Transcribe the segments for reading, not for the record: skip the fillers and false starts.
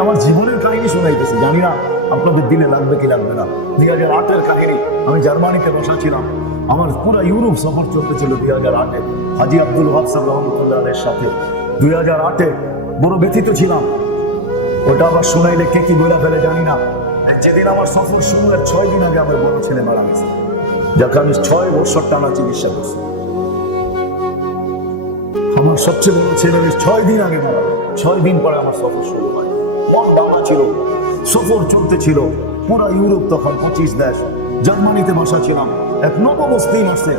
আমার জীবনের কাহিনী শোনাইতেছি, জানি না আপনাদের দিলে লাগবে কি লাগবে না। 2008-এর কাহিনী। আমি জার্মানিতে বসা ছিলাম, আমার পুরো ইউরোপ সফর চলতেছিল 2008-এ হাজি আব্দুল ওয়াহাব সাহেব রহমতুল্লাহের সাথে। 2008-এ বড় ব্যথিত ছিলাম, ওটা আবার শোনাইলে কে কি বলে ফেলে জানি না। যেদিন আমার সফর শুরু এর 6 দিন আগে আমার বড় ছেলে মারা গেছে, যাকে আমি 6 বছর টানা চিকিৎসা করছি। আমার সবচেয়ে বড় ছেলে 6 দিন আগে মারা, 6 দিন পরে আমার সফর শুরু হয়। মন ভাঙা ছিল, সফর চলতে ছিল পুরা ইউরোপ, তখন 25 দেশ। জার্মানিতে বসা ছিলাম, এক নবমুসলিম আসছে,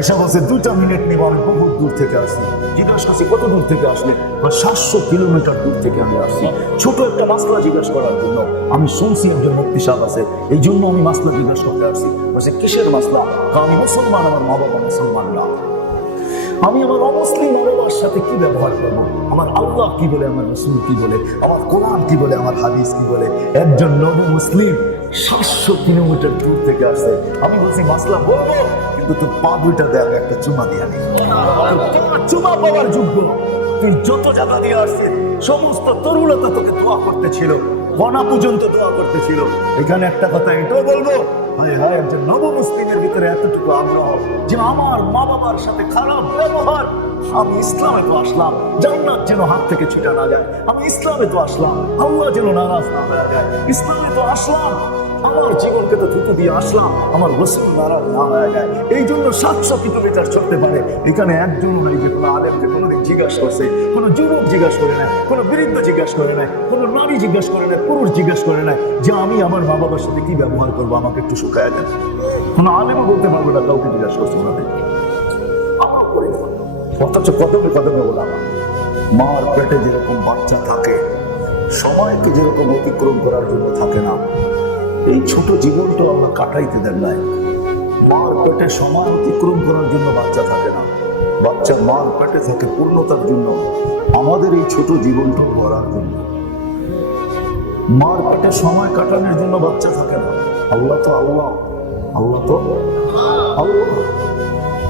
এসে বসে 2টা মিনিট নিব, আমি বহুত দূর থেকে আসছি। জিজ্ঞাসা করছি কত দূর থেকে আসলে, 700 কিলোমিটার দূর থেকে আমি আসছি ছোট একটা মাসলা জিজ্ঞাসা করার জন্য। আমি শুনছি একজন মুফতি সাহেব আছে, এই জন্য আমি মাসলা জিজ্ঞাসা করতে আসছি। বলছে কিসের মাসলা? আমি মুসলমান, আমার মা বাবা মুসলমান না, আমি আমার অমুসলিম বাবার সাথে কি ব্যবহার করবো? আমার আল্লাহ কি বলে, আমার রাসূল কি বলে, আমার কোরআন কি বলে, আমার হাদিস কি বলে? একজন নবী মুসলিম 700 কিলোমিটার দূর থেকে আসছে। আমি বলছি মাসলা বলবো, কিন্তু তোর পা দুইটা দেয় একটা চুমা দিয়ে আনি, চুমা পাওয়ার যোগ্য। তুই যত জায়গা দিয়ে আসছে সমস্ত তরুণতা তোকে দোয়া করতেছিল, গণা পর্যন্ত দোয়া করতেছিল। এখানে একটা কথা এটাও বলবো, হায় হায়, একজন নবমুসলিমের ভিতরে এতটুকু আগ্রহ যে আমার মা বাবার সাথে খারাপ ব্যবহার। আমি ইসলামে তো আসলাম, জান্নাত যেন হাত থেকে ছুটে না যায়। আমি ইসলামে তো আসলাম, আল্লাহ যেন নারাজ না হয়ে যায়। ইসলামে তো আসলাম, আমার জীবনকে তো থুতু দিয়ে আসলাম, আমার রাসূল নারাজ না হয়ে যায়। এই জন্য 700 কিলোমিটার চলতে পারে। এখানে একজন নাই যে কোনো আলেমকে কোনোদিন জিজ্ঞাসা করছে, কোনো যুবক জিজ্ঞাসা করে নেয়, কোনো বৃদ্ধ জিজ্ঞাসা করে নেয়, কোনো নারী জিজ্ঞাসা করে নেয়, পুরুষ জিজ্ঞাসা করে নেয় যে আমি আমার মা বাবার সাথে কি ব্যবহার করবো, আমাকে একটু শুকায় দেন। কোনো আলেমও বলতে পারবো না, কাউকে জিজ্ঞাসা করছে না। আমার করে অথচ কদমে কদমে বললাম, মার পেটে যেরকম বাচ্চা থাকে, সময়কে যেরকম অতিক্রম করার জন্য থাকে না, এই ছোট জীবনটা আমরা কাটাইতে দেন নাই। মার পেটে সময় অতিক্রম করার জন্য বাচ্চা থাকে না, বাচ্চা মার পেটে থাকে পূর্ণতার জন্য। আমাদের এই ছোট জীবনটা করার জন্য, মার পেটে সময় কাটানোর জন্য বাচ্চা থাকে না। আল্লাহ তো আল্লাহ, আল্লাহ তো আল্লাহ।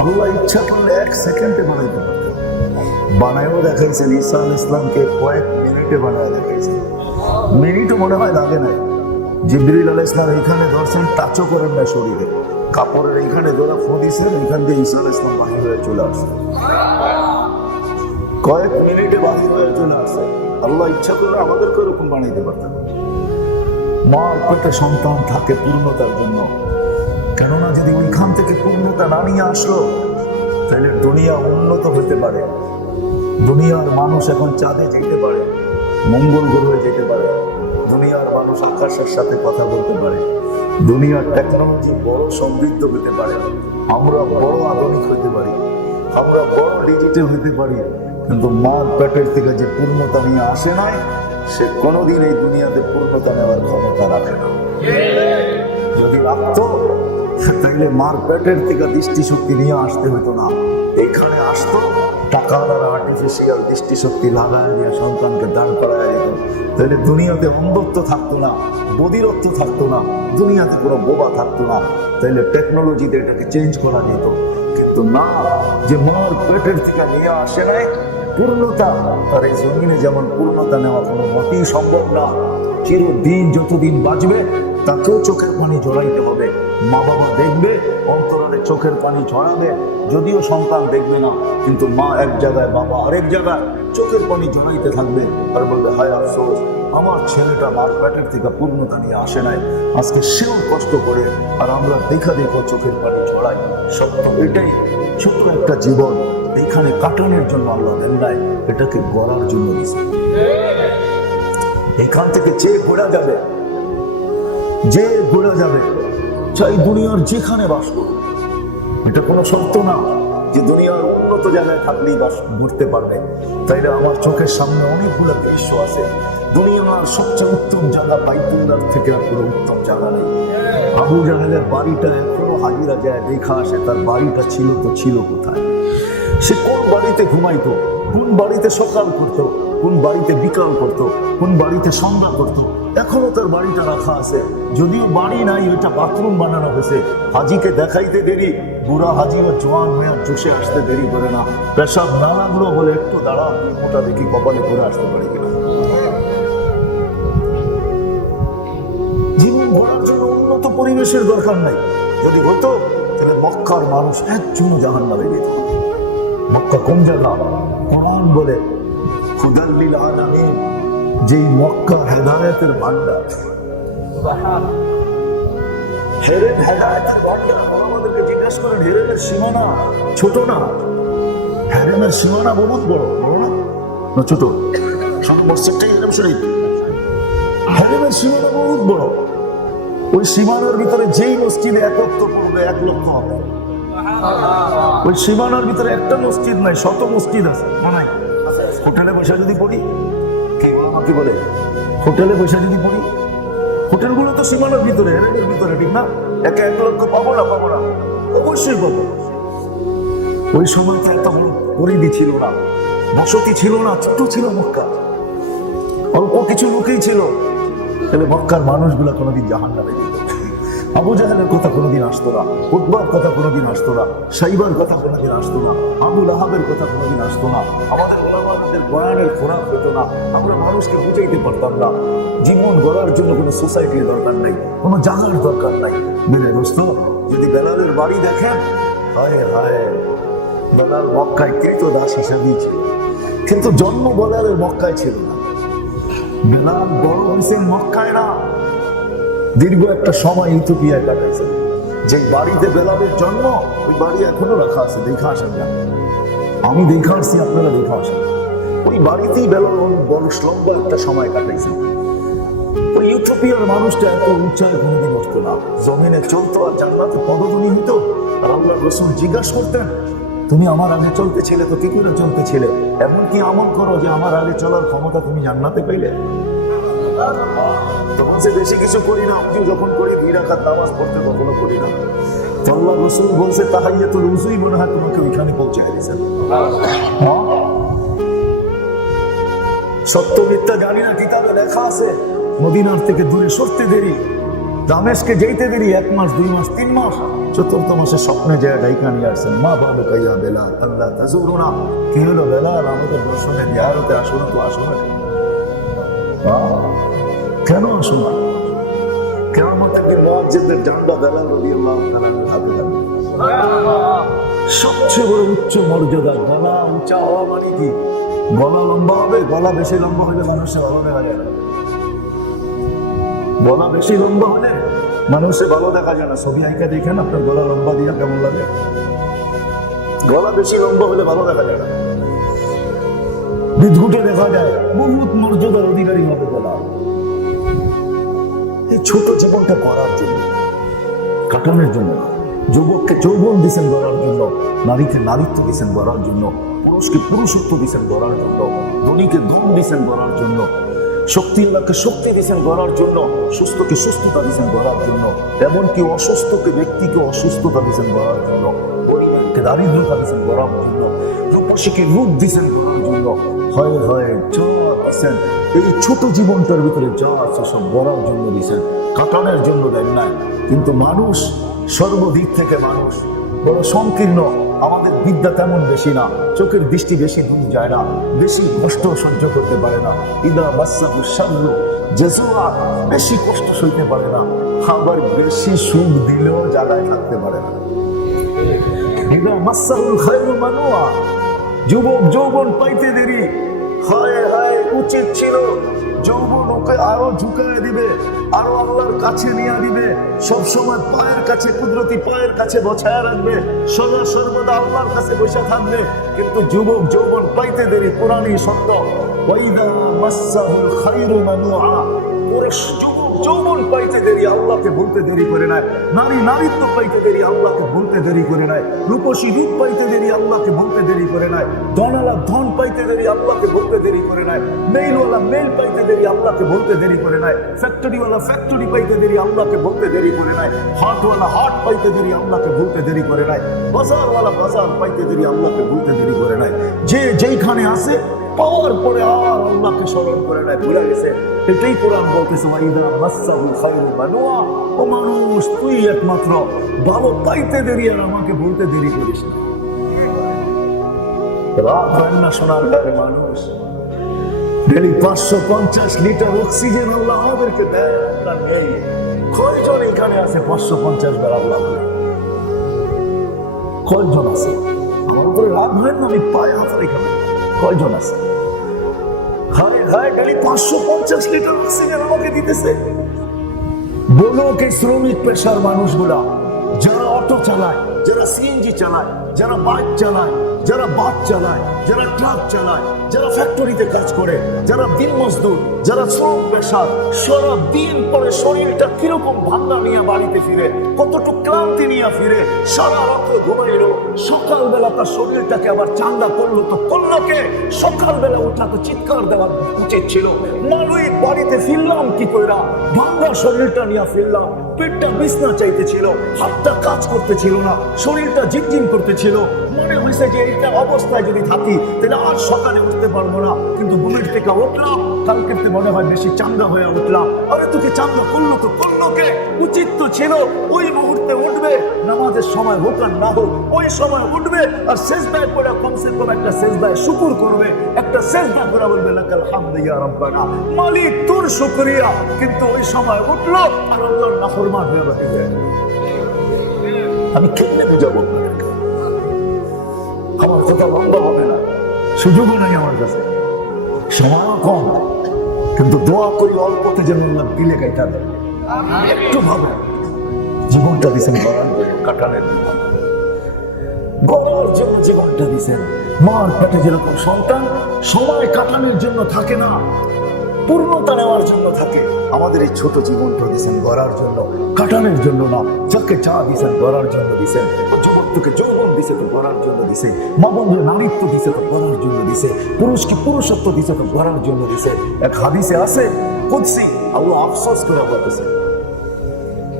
আল্লাহ ইচ্ছা করলে 1 সেকেন্ডে বানাইতে পারতেন, বানায়ও দেখাইছেন। ঈসা আলাইহিস সালামকে কয়েক মিনিটে বানায় দেখাইছেন, মিনিটও মনে হয় লাগে নাই। জিবরিল আলাইহিস সালাম এখানে ধরছেন, টাচও করেন না শরীরে, কাপড়ের এইখানে ধরা ফোঁ দিয়েছেন, এখান দিয়ে ঈসা আলাইহিস সালাম বাহির হয়ে চলে আসছে, কয়েক মিনিটে বাহির হয়ে চলে আসছে। আল্লাহ ইচ্ছা করলে আমাদেরকে এরকম বানাইতে পারতেন। মার পেটে সন্তান থাকে পূর্ণতার জন্য, কেননা যদি ওইখান থেকে পূর্ণতা না নিয়ে আসলো তাহলে দুনিয়া উন্নত হতে পারে। দুনিয়ার মানুষ এখন চাঁদে যেতে পারে, মঙ্গল গ্রহে যেতে পারে, দুনিয়ার মানুষ আকাশের সাথে কথা বলতে পারে, দুনিয়ার টেকনোলজি বড় সমৃদ্ধ হতে পারে, আমরা বড় আধুনিক হতে পারি, আমরা বড় ডিজিটাল হতে পারি, কিন্তু মার পেটের থেকে যে পূর্ণতা নিয়ে আসে নাই, সে কোনোদিন এই দুনিয়াতে পূর্ণতা নেওয়ার ক্ষমতা রাখে না। যদি রাখতো তাইলে মার পেটের থেকে দৃষ্টিশক্তি নিয়ে আসতে হতো না, এইখানে আসতো টাকা দ্বারা আর্টিফিশিয়াল দৃষ্টিশক্তি লাগায় দিয়ে সন্তানকে দান করায় দিত। তাহলে দুনিয়াতে অন্ধত্ব থাকতো না, বধিরত্ব থাকতো না, দুনিয়াতে কোনো বোবা থাকতো না। তাইলে টেকনোলজিতে এটাকে চেঞ্জ করা যেত, কিন্তু না, যে মার পেটের থেকে নিয়ে আসে নাই পূর্ণতা, তার এই জমিনে যেমন পূর্ণতা নেওয়া কোনো মতেই সম্ভব না। চিরদিন যতদিন বাঁচবে তাকেও চোখের পানি ঝরাইতে হবে। মা বাবা দেখবে, অন্তরে চোখের পানি ঝরাবে, যদিও সন্তান দেখবে না, কিন্তু মা এক জায়গায়, বাবা আরেক জায়গায়, চোখের পানি ঝরাইতে থাকবে আর বলবে হায় আফসোস, আমার ছেলেটা মার পেটের থেকে পূর্ণতা নিয়ে আসে নাই, আজকে সেও কষ্ট করে আর আমরা দেখা দেখো চোখের পানি ঝরাই। সত্য এটাই, ছোট একটা জীবন এখানে কাটানোর জন্য আল্লাহ দেন নাই, এটাকে গড়ার জন্য দিয়েছে। এখান থেকে যে ঘোরা যাবে, যে ঘোরা যাবে, চাই দুনিয়ার যেখানে বাস করুক, এটা কোনো সত্য না যে দুনিয়ার উন্নত জায়গায় থাকলেই বাস ঘুরতে পারবে। তাইলে আমার চোখের সামনে অনেকগুলো দৃশ্য আছে। দুনিয়ার সবচেয়ে উত্তম জায়গা বাইতুল্লাহ থেকে আর কোনো উত্তম জায়গা নেই। আবু জাহেলের বাড়িটা এখনো হাজিরা যায় দেখা আসে, তার বাড়িটা ছিল তো ছিল কোথায়? সে কোন বাড়িতে ঘুমাইতো, কোন বাড়িতে সকাল করতো, কোন বাড়িতে বিকাল করতো, কোন বাড়িতে সন্ধ্যা করতো, এখনো তার বাড়িটা রাখা আছে। যদিও বাড়ি নাই, ওইটা বাথরুম বানানো হয়েছে। হাজিকে দেখাইতে দেরি, বুড়া হাজি বা জোয়ান মেয়ার চষে আসতে দেরি করে না। পেশাব না লাগলো বলে একটু দাঁড়া, মোটা দেখি কপালে করে আসতে পারি কিনা। বিদ্বেষের দরকার নাই। যদি হতো তাহলে মক্কার মানুষ একজন জাহান্নামে যেত। মক্কা কোন জায়গা? কোরআন বলে হুদাল লিল আলামিন, যেই মক্কা হেদায়েতের ভান্ডার। হেরেন হেদায়েতের ভান্ডার। আমাদেরকে জিজ্ঞাসা করেন হেরেনের সীমানা ছোট না? হেরেনের সীমানা বহুত বড়, বড় না ছোট? শুধু মসজিদটাই এরকম শরীফ। হেরেনের সীমানা বহুত বড়। ওই সীমানার ভিতরে যেই মসজিদে একত্র পড়বে 1 লক্ষ হবে। ওই সীমানার ভিতরে একটা মসজিদ নাই, শত মসজিদ আছে। হোটেলে বসে যদি পড়ি, কি বলে, হোটেলে বসে যদি পড়ি, হোটেলগুলো তো সীমানার ভিতরে, হেরেনের ভিতরে, ঠিক না? 1 লক্ষ পাবো না? পাবো না, অবশ্যই পাবো। ওই সময় তো এত বড় পরিধি ছিল না, বসতি ছিল না, ছোট ছিল মক্কা, অল্প কিছু লোকেই ছিল। তাহলে মক্কার মানুষগুলা কোনোদিন জাহান্নামে যেত? আবু জাহেলের কথা কোনোদিন আসতো না, উতবার কথা কোনোদিন আসতো না, সাইবার কথা কোনোদিন আসতো না, আবু লাহাবের কথা কোনোদিন আসতো না। আমাদের ওলামাদের বয়ানের খোরাক হতো না, আমরা মানুষকে বুঝাইতে পারতাম না। জীবন গড়ার জন্য কোনো সোসাইটির দরকার নাই, কোনো জায়গার দরকার নাই। মেরে দোস্ত, যদি বেলালের বাড়ি দেখেন, হায় হায়, বেলাল মক্কায় কৃতদাস হিসাবেই ছিল, কিন্তু জন্ম বেলালের মক্কায় ছিল না। বেলাল বড় হয়েছেন মক্কায় না, দীর্ঘ একটা সময় ইথিওপিয়ায় কাটাইছেন। যে বাড়িতে বেলালের জন্ম, ওই বাড়ি এখনো রাখা আছে, দেখা আসেন না? আমি দেখা আসছি, আপনারা দেখা আসেন। ওই বাড়িতেই বেলাল বড় লম্বা একটা সময় কাটাইছেন। ওই ইথিওপিয়ার মানুষটা এত উচ্চায় কোনোদিন উঠতো না, জমিনে চলতো আর জান্নাতে পদধ্বনি হইতো। আর আল্লাহর রাসূল জিজ্ঞাসা করতেন, তুমি আমার আগে চলতেছিলে তো কি করে চলতেছিলে? এমন কি আমল করো যে আমার আগে চলার ক্ষমতা তুমি জান্নাতে পাইলে? তখন সে বেশি কিছু করি না, উজু যখন করি 2 রাকাত নামাজ পড়তে কখনো করি না। তো আল্লাহ রাসূল বলছে তাহিয়াতুল উযুই মনে হয় তোমাকে ওইখানে পৌঁছায় দিয়েছেন। সত্য মিথ্যা জানি না, কিতাবে লেখা আছে মদিনার থেকে দূরে সরতে দেরি, দামেস্কে যেতে দেরি 1 মাস 2 মাস 3 মাস, 4th মাসে স্বপ্নে যায় ডাইকা নিয়ে আসছেন, মা বাবা কাইয়া বেলাল আল্লাহ তাজুরুনা, কি হলো বেলাল, আমাদের দর্শনে জিয়ারতে আসো না? তো আসো না কেন? আসো না? কিয়ামতের দিন মুয়াজ্জিনদের জানবা বেলাল রাদিয়াল্লাহু তাআলা হাতে থাকবে। সবচেয়ে বড় উচ্চ মর্যাদা। গলা উঁচা হওয়া মানে কি? গলা লম্বা হবে, গলা বেশি লম্বা হলে মানুষের ভালো দেখা যায় না। গলা বেশি লম্বা হলে মানুষের ভালো দেখা যায় না। ছবি আঁকা দেখেন আপনার গলা লম্বা দিয়া কেমন লাগে? গলা বেশি লম্বা হলে ভালো দেখা যায় না, বিদ্ঘুটে দেখা যায়। বহুত মর্যাদার অধিকারী হবে গলা। এই ছোট জীবনটা করার জন্য, কাটানোর জন্য। যুবককে যৌবন দিচ্ছেন গড়ার জন্য, নারীকে নারীত্ব দিচ্ছেন গড়ার জন্য, পুরুষকে পুরুষত্ব দিচ্ছেন গড়ার জন্য, ধনীকে ধন দিচ্ছেন গড়ার জন্য, শক্তিওয়ালাকে শক্তি দিচ্ছেন গড়ার জন্য, সুস্থকে সুস্থতা দিচ্ছেন গড়ার জন্য, এমনকি অসুস্থকে ব্যক্তিকে অসুস্থতা দিচ্ছেন গড়ার জন্য, পরিবারকে দারিদ্রতা দিচ্ছেন গড়ার জন্য, রূপসীকে রূপ দিচ্ছেন গড়ার জন্য। হয় হয় যা দিচ্ছেন এই ছোট জীবনটার ভিতরে যা আছে সব গড়ার জন্য দিচ্ছেন, কাটানোর জন্য দেন না। কিন্তু মানুষ সর্বদিক থেকে মানুষ বড় সংকীর্ণ। আমাদের বিদ্যা তেমন বেশি না, চোখের দৃষ্টি বেশি দূর যায় না, বেশি কষ্ট সহ্য করতে পারে না। ইদা মাসাহু শাররু জাযুআ, বেশি কষ্ট সইতে পারে না, আবার বেশি সুখ দিলেও জায়গায় থাকতে পারে না। ইদা মাসাহুল খায়রু মানুআ, যুবক যৌবন পাইতে দেরি। হায় হায়, উচিত ছিল যৌবন ওকে আরো ঝুঁকায় দিবে, আরো আল্লাহর কাছে নিয়ে দিবে, সবসময় পায়ের কাছে, কুদরতি পায়ের কাছে বসায় রাখবে, সদা সর্বদা আল্লাহর কাছে বসে থাকবে। কিন্তু যুবক যৌবন পাইতে দেরি, কোরআনই সত্য। ওয়াইদা মাসাহুল খায়রু মানুআ, পুরুষ যৌবন পাইতে দেরি, আল্লাহকে বলতে দেরি করে নাই। নারী নারীত্ব পাইতে দেরি, আল্লাহকে বলতে দেরি করে নাই। রূপসী রূপ পাইতে দেরি, আল্লাহকে বলতে দেরি করে নাই। ধনওয়ালা ধন পাইতে দেরি, আল্লাহকে বলতে দেরি করে নাই। মেইলওয়ালা মেইল পাইতে দেরি, আল্লাহকে বলতে দেরি করে নাই। ফ্যাক্টরিওয়ালা ফ্যাক্টরি পাইতে দেরি, আল্লাহকে বলতে দেরি করে নাই। হাটওয়ালা হাট পাইতে দেরি, আল্লাহকে বলতে দেরি করে নাই। বাজারওয়ালা বাজার পাইতে দেরি, আল্লাহকে বলতে দেরি করে নাই। যে যেইখানে আছে পাওয়ার পরে আর আল্লাহকে স্মরণ করে নাই, ভুলে গেছে। এটাই কোরআন বলতেছে, ওয়াইদা মাসাহুল খায়রু মানুআ, ও মানুষ তুই একমাত্র ভালো পাইতে দেরি আর আমাকে বলতে দেরি করিস না। রাত হয় না সোনার ঘরে মানুষ, ডেলি 550 লিটার অক্সিজেন আল্লাহ আমাদেরকে দেয়, আমরা নেই। কয়জন এখানে আছে 550 বার আল্লাহ বলে? কয়জন আছে? গরম করে রাত হয় না, আমি পায়ে হাত রেখে কয়জন আছে? হায় হায়, ডেলি 550 লিটার অক্সিজেন আমাকে দিতেছে। বলো কে শ্রমিক পেশার মানুষগুলা, যারা অটো চালায়, যারা সিএনজি চালায়, যারা বাইক চালায়, যারা বাস চালায়, যারা ট্রাক চালায়, যারা ফ্যাক্টরিতে কাজ করে, যারা দিন মজদুর, যারা শ্রম পেশার, সারা দিন পরে শরীরটা কিরকম ভাঙা নিয়ে বাড়িতে ফিরে, কতটুকু ক্লান্তি নিয়ে ফিরে, সারা রাত ঘুমাইলো, সকালবেলা তার শরীরটাকে আবার চাঙ্গা করলো তো করলো কে? সকালবেলা উঠা তো চিৎকার দেওয়া উচিত ছিল, মানুষ বাড়িতে ফিরলাম কি কইরা, ভাঙা শরীরটা নিয়ে ফিরলাম, পেটটা বিছনা চাইতেছিল, হাতটা কাজ করতেছিল না, শরীরটা ঝিনঝিন করতেছিল, মনে হয়েছে যে এইটা অবস্থায় যদি থাকি তাহলে আর সকালে উঠতে পারবো না, কিন্তু ঘুমের থেকে উঠলাম, কালকে মনে হয় বেশি চাঙ্গা হয়ে উঠলাম। আরে তোকে চাঙ্গা করলো তো করলো কে? উচিত তো ছিল ওই মুহূর্তে উঠবে, নামাজের সময় হোক আর না হোক ওই সময় উঠবে, আর সেজদায় পড়ে কমসে কম একটা সেজদায় শুকর করবে, একটা সেজদা করে বলবে লাকাল হামদু ইয়া রাব্বানা, মালিক তোর শুকরিয়া। কিন্তু ওই সময় উঠলো আর আল্লাহর নাফরমান হয়ে বাকি যায়। আমি কেমনে বুঝাবো? আমার কথা লম্বা হবে না, সুযোগও নাই আমার কাছে, সময় কম, কিন্তু দোয়া করি অল্পতে যেন আল্লাহ দিলে কাইটা দেয়। একটু ভাবে, জীবনটা দিয়েছেন গড়ার কাটানের জন্য, গড়ার জন্য জীবনটা দিয়েছেন। মার পেটে যেরকম সন্তান সময় কাটানোর জন্য থাকে না, পূর্ণতা নেওয়ার জন্য থাকে, আমাদের এই ছোট জীবনটা দিয়েছেন গড়ার জন্য, কাটানোর জন্য না। যাকে যা দিয়েছেন গড়ার জন্য দিয়েছেন, যুবককে যৌবন দিছে তো গড়ার জন্য দিছে, মা বন্ধুর নারীত্ব দিছে তো গড়ার জন্য দিছে, পুরুষকে পুরুষত্ব দিছে তো গড়ার জন্য দিছে। এক হাদিসে আছে কুদসি, আল্লাহ আফসোস করে বলতেছে,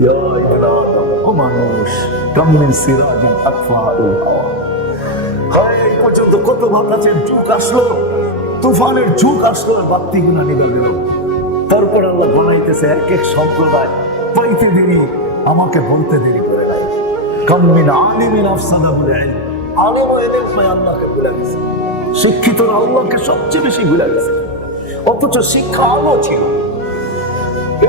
ইয়া ইবনা আদম, ও মানুষ, কাম মিন সিরাজিন আতফাউল হাওয়া, হায় এই পর্যন্ত কত বাতাসের যুগ আসলো, তুফানের যুগ আসলো, আর বাতি গুণা নিভে গেল। তারপর আল্লাহ বানাইতেছে এক এক সম্প্রদায়, পাইতে দেরি, আমাকে বলতে দেরি করে নাই। কামিন আলিমিন আফসাদাহুল ইলম, আলিম ও ইলম পায় আল্লাহকে ভুলে গেছে, শিক্ষিতরা আল্লাহকে সবচেয়ে বেশি ভুলে গেছে। অথচ শিক্ষা আলো ছিল,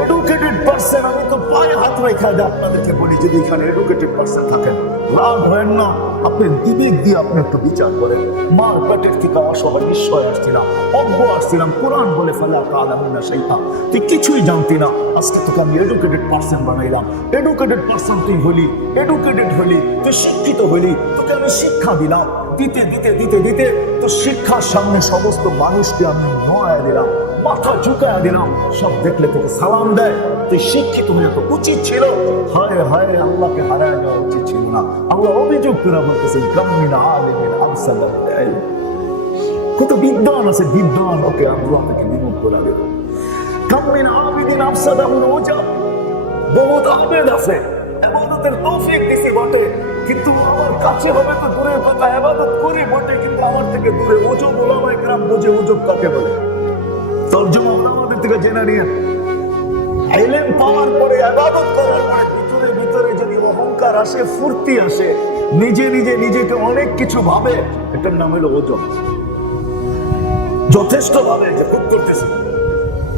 এডুকেটেড পার্সন। আমি তো পায়ে হাত রেখে আপনাদেরকে বলি, যদি এখানে এডুকেটেড পার্সন থাকেন, রাগ হয় না, আপনি বিবেক দিয়ে আপনি একটু বিচার করেন। মার পেটের থেকে অসহায় নিশ্চয় আসছিলাম, অজ্ঞ আসছিলাম, কোরআন বলে ফেলা তাআলামুনা শাইআ, তুই কিছুই জানতি না, আজকে তোকে আমি এডুকেটেড পার্সন বানাইলাম। এডুকেটেড পার্সন তুই হলি, এডুকেটেড হলি, তুই শিক্ষিত হলি, তোকে আমি শিক্ষা দিলাম, দিতে দিতে দিতে দিতে তো শিক্ষার সামনে সমস্ত মানুষকে আমি নোয়ায় দিলাম, মাথা ঝুঁকায় দিলাম, সব দেখলে তোকে সালাম দেয়। তুই শিক্ষিত হয়ে তো উচিত ছিল, হায় হায় আল্লাহকে হারায় দেওয়া উচিত ছিল না। আল্লাহ অভিযোগ করে বলতেছেন, কামিন আলিমিন আফসাদাহুল ইলম, কত বিদ্বান আছে, বিদ্বান ওকে আল্লাহ থেকে বিমুখ করে দেব। কামিন আবিদিন আফসাদাহুল উজাব, বহুত আবেদ আছে, ইবাদতের তৌফিক দিছি বটে, কিন্তু আমার কাছে হবে তো দূরের কথা, ইবাদত করি বটে, কিন্তু আমার থেকে দূরে। ওজব ওলামায়ে কেরাম বোঝে ওজব কাকে বলে, তরজমা ওলামাদের থেকে জেনে নিয়ে। ইলম পাওয়ার পরে, ইবাদত করার পরে ভিতরে ভিতরে যদি অহংকার আসে, ফুর্তি আসে, নিজে নিজে নিজেকে অনেক কিছু ভাবে, এটার নাম হলো ওজব। যথেষ্ট ভাবে যে খুব করতেছে,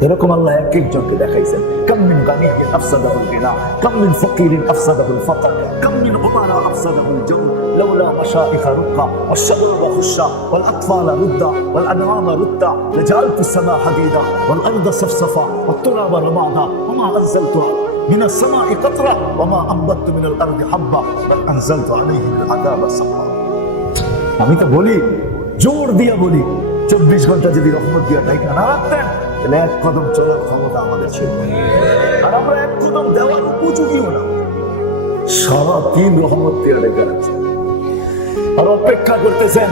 এরকম আল্লাহ এক একজনকে দেখাইছেন। কাম মিন গানিয়্যিন আফসাদাহুল গিনা, কাম মিন ফাকিরিন আফসাদাহুল ফাকর, কাম মিন উমারা আফসাদাহুল জাওর, লাউলা মাশাইখা রুক্কা ওয়াশ-শাবাবা খুশা ওয়াল আতফালা রুদ্দা ওয়াল আনআমা রুদ্দা লাজালতু সামা হাদিদা ওয়াল আরদা সাফসাফা ওয়াত তুরাবা রামাদা ওয়া মা আনজালতু মিন আস-সামাই কাতরা ওয়া মা আনবাতু মিনাল আরদি হাব্বা ওয়া আনজালতু আলাইহিম আযাবা সাফা। আমি তো বলি, জোর দিয়া বলি, 24 ঘন্টা যদি রহমত দিয়া ঢাকা না রাখতেন তাহলে এক কদম চলার ক্ষমতা আমাদের ছিল, আর আমরা এক কদম দেওয়ার উপযোগীও না। সারা দিন রহমত দিয়া ঢেকে রাখছেন, আর অপেক্ষা করতেছেন,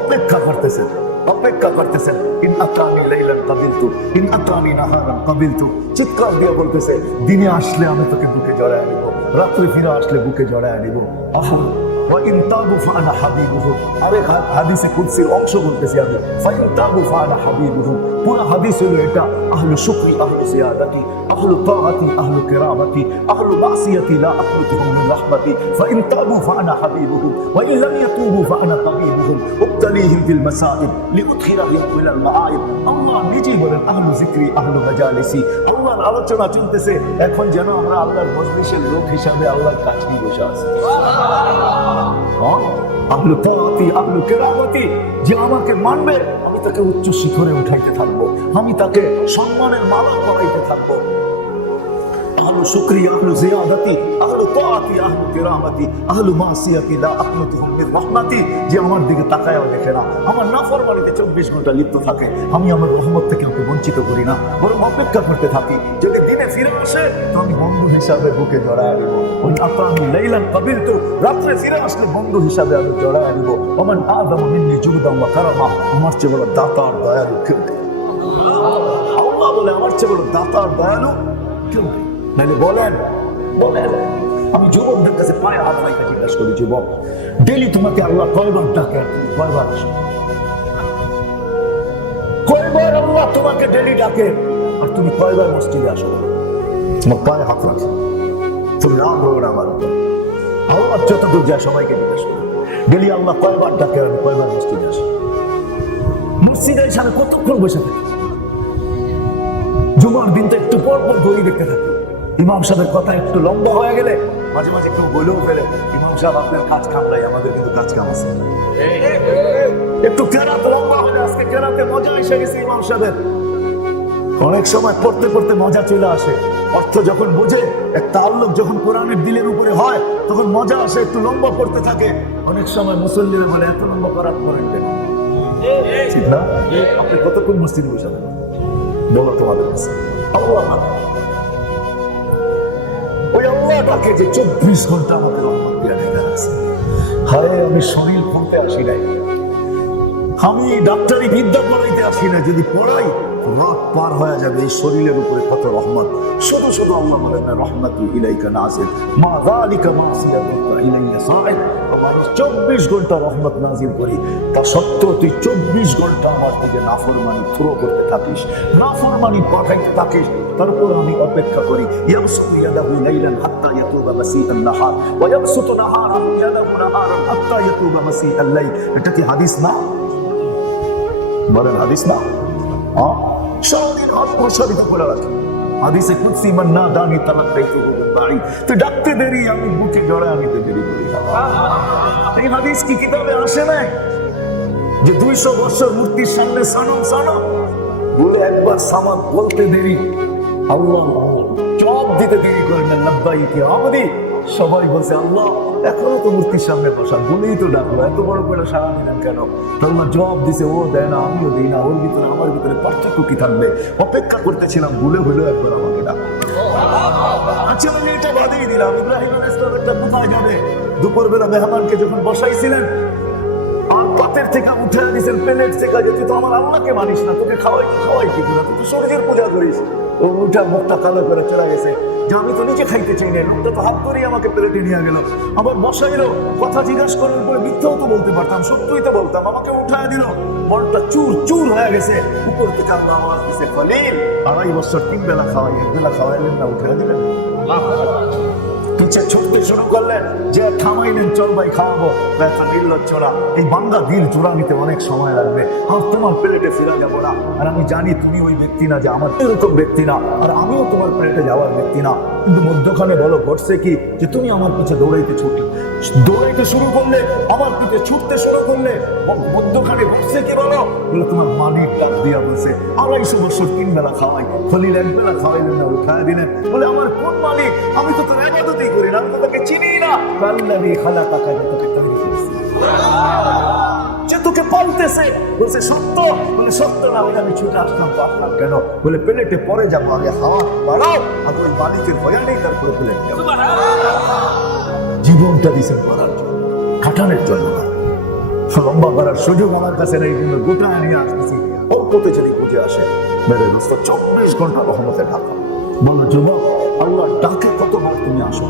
অপেক্ষা করতেছেন, অপেক্ষা করতেছেন। ইন আতানি লাইলান কাবিলতু, ইন আতানি নাহারান কাবিলতু, চিৎকার দিয়ে বলতেছে, দিনে আসলে আমি তোকে বুকে জড়ায় নিব, রাত্রে ফিরে আসলে বুকে জড়ায় নিব। আহা ওয়া ইন তাবু ফাআনা হাবিবুহুম। আরেক হাদিসে কুদসির অংশ বলতেছি আমি, ফাইন তাবু ফাআনা হাবিবুহুম। পুরো হাদিস হলো এটা, আহলু শুকরি আহলু জিয়াদাতি আহলু তাআতি আহলু কিরামাতি আহলু মাসিয়াতি লা আখলুতুহুম মিন রাহমাতি ফাইন তাবু ফাআনা হাবিবুহুম ওয়া ইন লাম ইয়াতুবু ফাআনা তাবিবুহুম উবতালিহিম বিল মাসাইব লিউদখিরাহুম মিনাল মাআইব। আল্লাহ নিজেই বলেন আহলু যিকরি আহলু মাজালিসি। আল্লাহর আলোচনা চলতেছে, এখন যেন আমরা আল্লাহর মজলিসের লোক হিসাবে আল্লাহর কাছে বসে আছি। আহলু তাআতি আহলু কিরামাতি, যে আমাকে মানবে আমি তাকে উচ্চ শিখরে উঠাইতে থাকবো, আমি তাকে সম্মানের মালা পরাইতে থাকবো। আহলু শুকরি আহলু জিয়াদাতি আহলু তাআতি আহলু কিরামাতি আহলু মাসিয়াতি লা আখলুতুহুম মির রাহমাতি, যে আমার দিকে তাকায়ও দেখে না, আমার নাফরমানিতে 24 ঘন্টা লিপ্ত থাকে, আমি আমার রহমত থেকে ওকে বঞ্চিত করি না, বরং অপেক্ষা করতে থাকি। যদি দিনে ফিরে আসে তো আমি বন্ধু হিসাবে বুকে জড়ায় আনব। ওই আতানি লাইলান কাবিলতু, রাত্রে ফিরে আসলে বন্ধু হিসাবে আমি জড়ায় আনব। ওমান আদামু মিন্নি জুদান ওয়া কারামা, আমার চেয়ে বড় দাতা আর দয়ালু কেউ নেই। আল্লাহ বলে আমার চেয়ে বড় দাতা আর দয়ালু কেউ নেই। নাহলে বলেন আমি যুবকদের কাছে পায়ে হাত রাখা জিজ্ঞাসা করি, যুবক ডেলি তোমাকে আল্লাহ কয়বার ডাকে, কয়বার আসো? কয়বার আল্লাহ তোমাকে ডেলি ডাকে আর তুমি কয়বার মসজিদে আসো? তোমার পায়ে হাত রাখো, তুমি রাম রোড আমার উপর। আল্লাহ যতদূর যায় সবাইকে জিজ্ঞাসা করি, ডেলি আল্লাহ কয়বার ডাকে আর কয়বার মসজিদে আসো? মসজিদে এসে আমি কতক্ষণ বসে থাকি? জুমার দিন তো একটু পর পর ঘড়ি দেখতে থাকি। ইমাম সাহেবের কথা একটু লম্বা হয়ে গেলে মাঝে মাঝে কেউ বলেও ফেলে, ইমাম সাহেব আপনার কাজ কাম নাই, আমাদের কিন্তু কাজ কাম আছে। একটু কেরাত লম্বা হলে আজকে কেরাতে মজা এসে গেছে ইমাম সাহেবের। অনেক সময় পড়তে পড়তে মজা চলে আসে, অর্থ যখন বুঝে, এক তাল্লুক যখন কোরআনের দিলের উপরে হয় তখন মজা আসে, একটু লম্বা পড়তে থাকে। অনেক সময় মুসল্লিরা বলে এত লম্বা করার করেন কেন? ঠিক না? আপনি কতক্ষণ মসজিদে বসে থাকেন বলো তোমাদের কাছে? ওই আল্লাহটাকে যে 24 ঘন্টা আমাকে রহমত দিয়ে রেখে আছে। হায় আমি শরীর খুলতে আসি নাই, আমি ডাক্তারি বিদ্যা পড়াইতে আসি না, যদি পড়াই রাত পার হয়ে যাবে। এই শরীরের উপরে কত রহমত, শুধু শুধু আল্লাহ বলেন না রহমাতু ইলাইকা নাজিল মা যালিকা মাসিয়াতুকা ইলাইয়া সাইদ। আমার 24 ঘন্টা রহমত নাজিল করি, তা সত্ত্বেও তুই 24 ঘন্টা আমার থেকে নাফরমানি থ্রো করতে থাকিস, নাফরমানি পাঠাইতে থাকিস, তারপর আমি অপেক্ষা করি। ইয়াবসুতু ইয়াদাহু লাইলান হাত্তা ইয়াতুবা মাসিআন নাহার ওয়া ইয়াবসুতু নাহারান ইয়াদাহু নাহারান হাত্তা ইয়াতুবা মাসিআল লাইল। এটা কি হাদিস না? বলেন হাদিস না? সারাদিন হাত প্রসারিত করে রাখি। হাদিসে কুদসি মান নাদানি তালাক্কাইতুহু মিন বাঈ, তুই ডাকতে দেরি আমি বুকে জড়ায় আনিতে দেরি করি। এই হাদিস কি কিতাবে আসে নাই যে 200 বছর মূর্তির সামনে সানম সানম বলে একবার সামাদ বলতে দেরি, আল্লাহ জবাব দিতে দেরি করেন না লাব্বাইকি আবদি। সবাই বলছে আল্লাহ এখনো তো মূর্তির সামনে বসা, বলেই তো ডাকলো, এত বড় করে সারা দিলেন কেন? আল্লাহ জবাব দিছে ও দেয় না আমিও দিই না, ওর ভিতরে আমার ভিতরে পার্থক্য কি থাকবে? অপেক্ষা করতেছিলাম, ভুলে হলেও একবার আমাকে ডাক। আচ্ছা আমি এটা বাদেই দিলাম, ইব্রাহিম আলাইহিস সালামটা কোথায় যাবে? দুপুরবেলা মেহমানকে যখন বসাইছিলেন আর পাতের থেকে উঠে দিয়েছেন প্লেট থেকে, যে তুই তো আমার আল্লাহকে মানিস না, তোকে খাওয়াই কি করে? তুই তো সূর্যের পূজা করিস। ও উঠা মুখটা কালো করে চলে গেছে যে আমি তো নিজে খাইতে চাই না, লোকটা তো হাত ধরেই আমাকে প্লেটে নিয়ে গেল। আবার বসাইলো, কথা জিজ্ঞাসা করার পরে মিথ্যাও তো বলতে পারতাম, সত্যই তো বলতাম, আমাকে উঠায় দিল, মনটা চুর চুর হয়ে গেছে। উপর থেকে আল্লাহ আওয়াজ দিছে খলিল 2.5 বছর 3 বেলা খাওয়াই, 1 বেলা খাওয়াইলেন না, উঠে দিলেন। পিছে ছুটতে শুরু করলেন, যে থামাইলেন চল ভাই খাওয়াবো, ব্যথা নির্লজ্জরা। এই বান্দা দিল জোড়া নিতে অনেক সময় লাগবে, আর তোমার প্লেটে ফিরা যাবো না। আর আমি জানি তুমি ওই ব্যক্তি না, যে আমার এরকম ব্যক্তি না, আর আমিও তোমার প্লেটে যাওয়ার ব্যক্তি না। কিন্তু মধ্যখানে বলো ঘটছে কি, যে তুমি আমার পিছে দৌড়াইতে শুরু করলে, আমার পিছে ছুটতে শুরু করলে, মধ্যখানে ঘটছে কি বলো? বলে তোমার মালিক ডাক দিয়া বলছে 250 বছর 3 বেলা খাওয়াই, খলিল 1 বেলা খাওয়াইলেন না, উঠায় দিলেন। বলে আমার কোন মালিক? আমি তো তোর ইবাদতই করি না, আমি তো তোকে চিনি না। আল্লাহই খালাকাকা, যে তোকে তৈরি করেছে, যে তোকে পালতেছে। বলছে সত্য? বলে সত্য না হলে আমি ছুটে আসলাম তো আসলাম কেন? বলে প্লেটে পরে যাবো, আগে হাওয়া বাড়াও, আর ওই মালিকের ভয়া নেই, তারপরে প্লেট যাবো। জীবনটা দিয়েছেন করার জন্য, খাটানোর জন্য না। লম্বা করার সুযোগ আমার কাছে নেই, কিন্তু গোটা নিয়ে আসতেছি, অল্পতে যদি বুঝে আসে। মেরে দোস্ত 24 ঘন্টা রহমতে ঢাকা। বলো যুবক, আল্লাহ ডাকে কতবার তুমি আসো?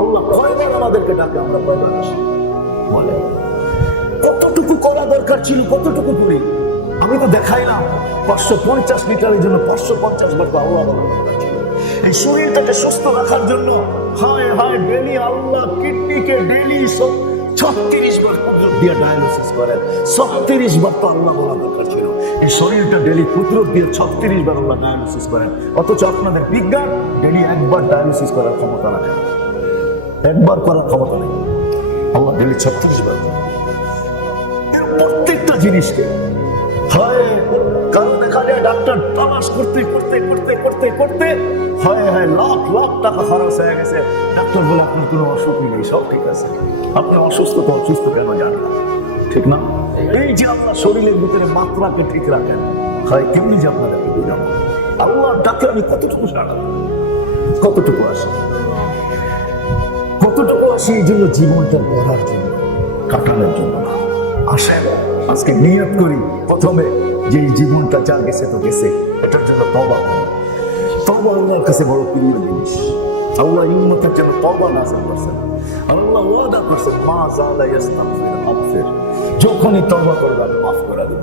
আল্লাহ কয়বার আমাদেরকে ডাকে, আমরা কয়বার আসি বলে? কতটুকু করা দরকার ছিল, কতটুকু করি? আমি তো দেখাইলাম 550 লিটারের জন্য 550 বার তো আল্লাহ বলার দরকার ছিল। এই শরীরটাকে সুস্থ রাখার জন্য হায় হায় ডেলি আল্লাহ কিডনিকে ডেলি 36 বার কুদরত দিয়ে ডায়ালিসিস করেন। 36 বার তো আল্লাহ বলা দরকার ছিল। এই শরীরটা ডেলি কুদরত দিয়ে 36 বার আল্লাহ ডায়ালিসিস করেন, অথচ আপনাদের বিজ্ঞান ডেলি একবার ডায়ালিসিস করার ক্ষমতা রাখে, একবার করার ক্ষমতা নেই। আল্লাহ ডেলি 36 বার। প্রত্যেকটা জিনিসকে হয় কারণ দেখা যায় ডাক্তার তালাশ করতে করতে করতে করতে করতে হয় হয় লাখ লাখ টাকা খরচ হয়ে গেছে। ডাক্তার বলে আপনার কোনো অসুখ নেই, সব ঠিক আছে। আপনি অসুস্থ তো অসুস্থ কেন জানেন? ঠিক না? এই যে আপনার শরীরের ভিতরে মাত্রাকে ঠিক রাখেন, হয় কেমনি যে আপনাদেরকে বুঝাবো আল্লাহ ডাক্তার আমি কতটুকু সারা, কতটুকু আসে, কতটুকু আসে এই জন্য জীবনটা গড়ার জন্য, কাটানোর জন্য না। আসেন আজকে নিয়ত করি প্রথমে যে এই জীবনটা যা গেছে তো গেছে, এটার জন্য তওবা করি। তওবা আল্লাহর কাছে বড় প্রিয় জিনিস। আল্লাহ উম্মতের জন্য তওবা নাযিল করেছেন। আল্লাহ ওয়াদা করেছেন মা যালা ইস্তাগফির আগফির, যখনই তওবা করবে আমি মাফ করে দেব।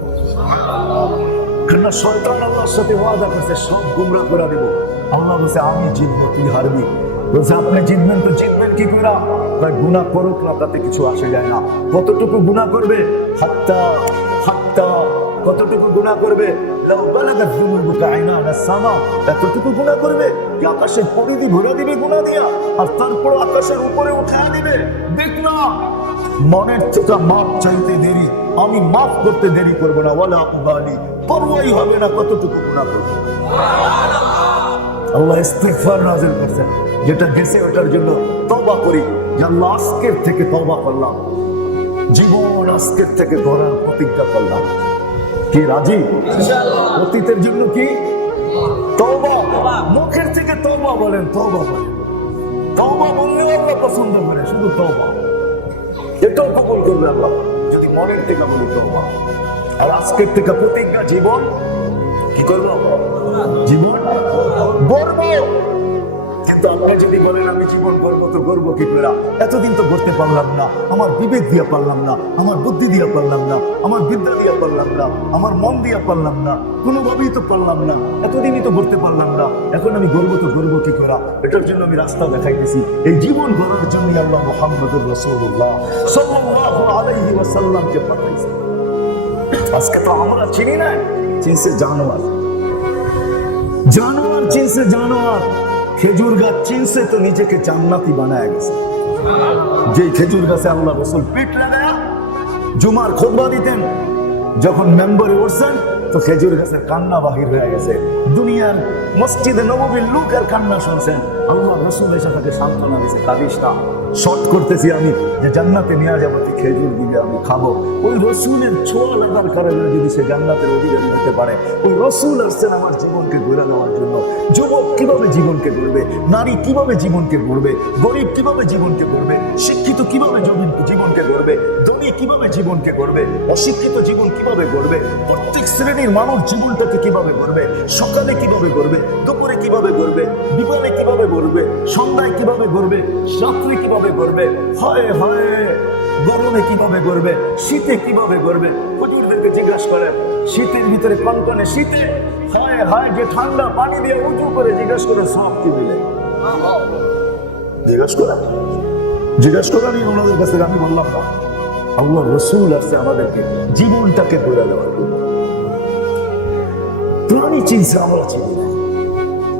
কারণ শয়তান আল্লাহর সাথে ওয়াদা করেছে সব গুমরাহ করে দেব। আল্লাহ বলছে আমি জিতবো, তুই হারবি। বলছে আপনি জিতবেন তো জিতবেন কি করে? তাই গুনাহ করুক না, তাতে কিছু আসে যায় না। কতটুকু গুনাহ করবে? হাত্তা হাত্তা কতটুকু গুনাহ করবে? লাউ বালাগাত যুনুবুকা আইনানাস সামা, এতটুকু গুনাহ করবে কি আকাশের পরিধি ভরে দিবে গুনাহ দিয়া, আর তারপর আকাশের উপরে উঠায় দিবে। দেখ না, মনের থেকে মাপ চাইতে দেরি, আমি মাফ করতে দেরি করবো না। ওয়ালা উবালি, পরোয়াই হবে না কতটুকু গুনাহ করবে। আল্লাহ ইস্তিগফার নাযিল করেছেন, যেটা গেছে ওটার জন্য তওবা করি। যে আল্লাহ আজকের থেকে তওবা করলাম, জীবন আজকের থেকে গড়ার প্রতিজ্ঞা করলাম। কি রাজি? অতীতের জন্য কি তওবা? মুখের থেকে তওবা বলেন, তওবা বলেন। তওবা বললে আল্লাহ পছন্দ করে, শুধু তওবা এটাও কবুল করবে আল্লাহ যদি মনের থেকে বলি তওবা। আর আজকের থেকে প্রতিজ্ঞা, জীবন কি করবো? জীবন গড়ব। কিন্তু আপনি যদি বলেন আমি জীবন গড়বো, তো গড়বো কি করে? এতদিন তো গড়তে পারলাম না, আমার বিবেক দিয়ে পারলাম না, আমার বুদ্ধি দিয়ে পারলাম না, আমার বিদ্যা দিয়ে পারলাম না, আমার মন দিয়ে পারলাম না, কোনোভাবেই তো পারলাম না, এতদিনই তো গড়তে পারলাম না। এখন আমি গড়বো তো গড়বো কি করে? এটার জন্য আমি রাস্তা দেখাইতেছি। এই জীবন গড়ার জন্য আল্লাহ মুহাম্মদুর রাসূলুল্লাহ সাল্লাল্লাহু আলাইহি ওয়াসাল্লামকে পাঠাইছেন। আজকে তো আমরা চিনি না, চিনছে জানোয়ার, জানোয়ার চিনছে জানোয়ার। খেজুর গাছ চিনছে তো নিজেকে জান্নাতি বানায় গেছে। যে খেজুর গাছে আল্লাহ রাসূল পিঠ লাগায়া জুমার খুতবা দিতেন, যখন মেম্বারে উঠছেন তো খেজুর গাছের কান্না বাহির হয়ে গেছে। দুনিয়ার মসজিদে নববীর লোকের কান্না শুনছেন, আল্লাহ রাসূল এসে তাকে সান্ত্বনা দিয়েছে, কাঁদিস না, শর্ট করতেছি আমি, যে জান্নাতে নিয়ে যাবো, তুই খেজুর দিবে আমি খাবো। ওই রসুলের ছোঁয়া লাগার কারণে যদি সে জান্নাতের অধিকারী হতে পারে, ওই রসুল আসছেন আমার জীবনকে গড়ে নেওয়ার জন্য। যুবক কিভাবে জীবনকে গড়বে, নারী কিভাবে জীবনকে গড়বে, গরিব কিভাবে জীবনকে গড়বে, শিক্ষিত কিভাবে জীবনকে গড়বে, ধনী কিভাবে জীবনকে গড়বে, অশিক্ষিত জীবন কিভাবে গড়বে, প্রত্যেক শ্রেণীর মানুষ জীবনটাকে কিভাবে গড়বে, সকালে কিভাবে গড়বে, দুপুরে কিভাবে গড়বে, বিকালে কিভাবে গড়বে, সন্ধ্যায় কিভাবে গড়বে, রাত্রে কিভাবে গড়বে, হয় হয় গরমে কিভাবে গড়বে, শীতে কিভাবে গড়বে। হুজুরদেরকে জিজ্ঞাসা করেন, শীতের ভিতরে কনকনে শীতে হয় হয় যে ঠান্ডা পানি দিয়ে উঁচু করে জিজ্ঞাসা করে সব কি মিলে, জিজ্ঞাসা করেন ওনাদের কাছে। আমি বললাম না, আল্লাহ রাসূল আসছে আমাদেরকে জীবনটাকে গড়ে দেওয়ার জন্য। প্রাণী চিনছে, আমরা চিনি না।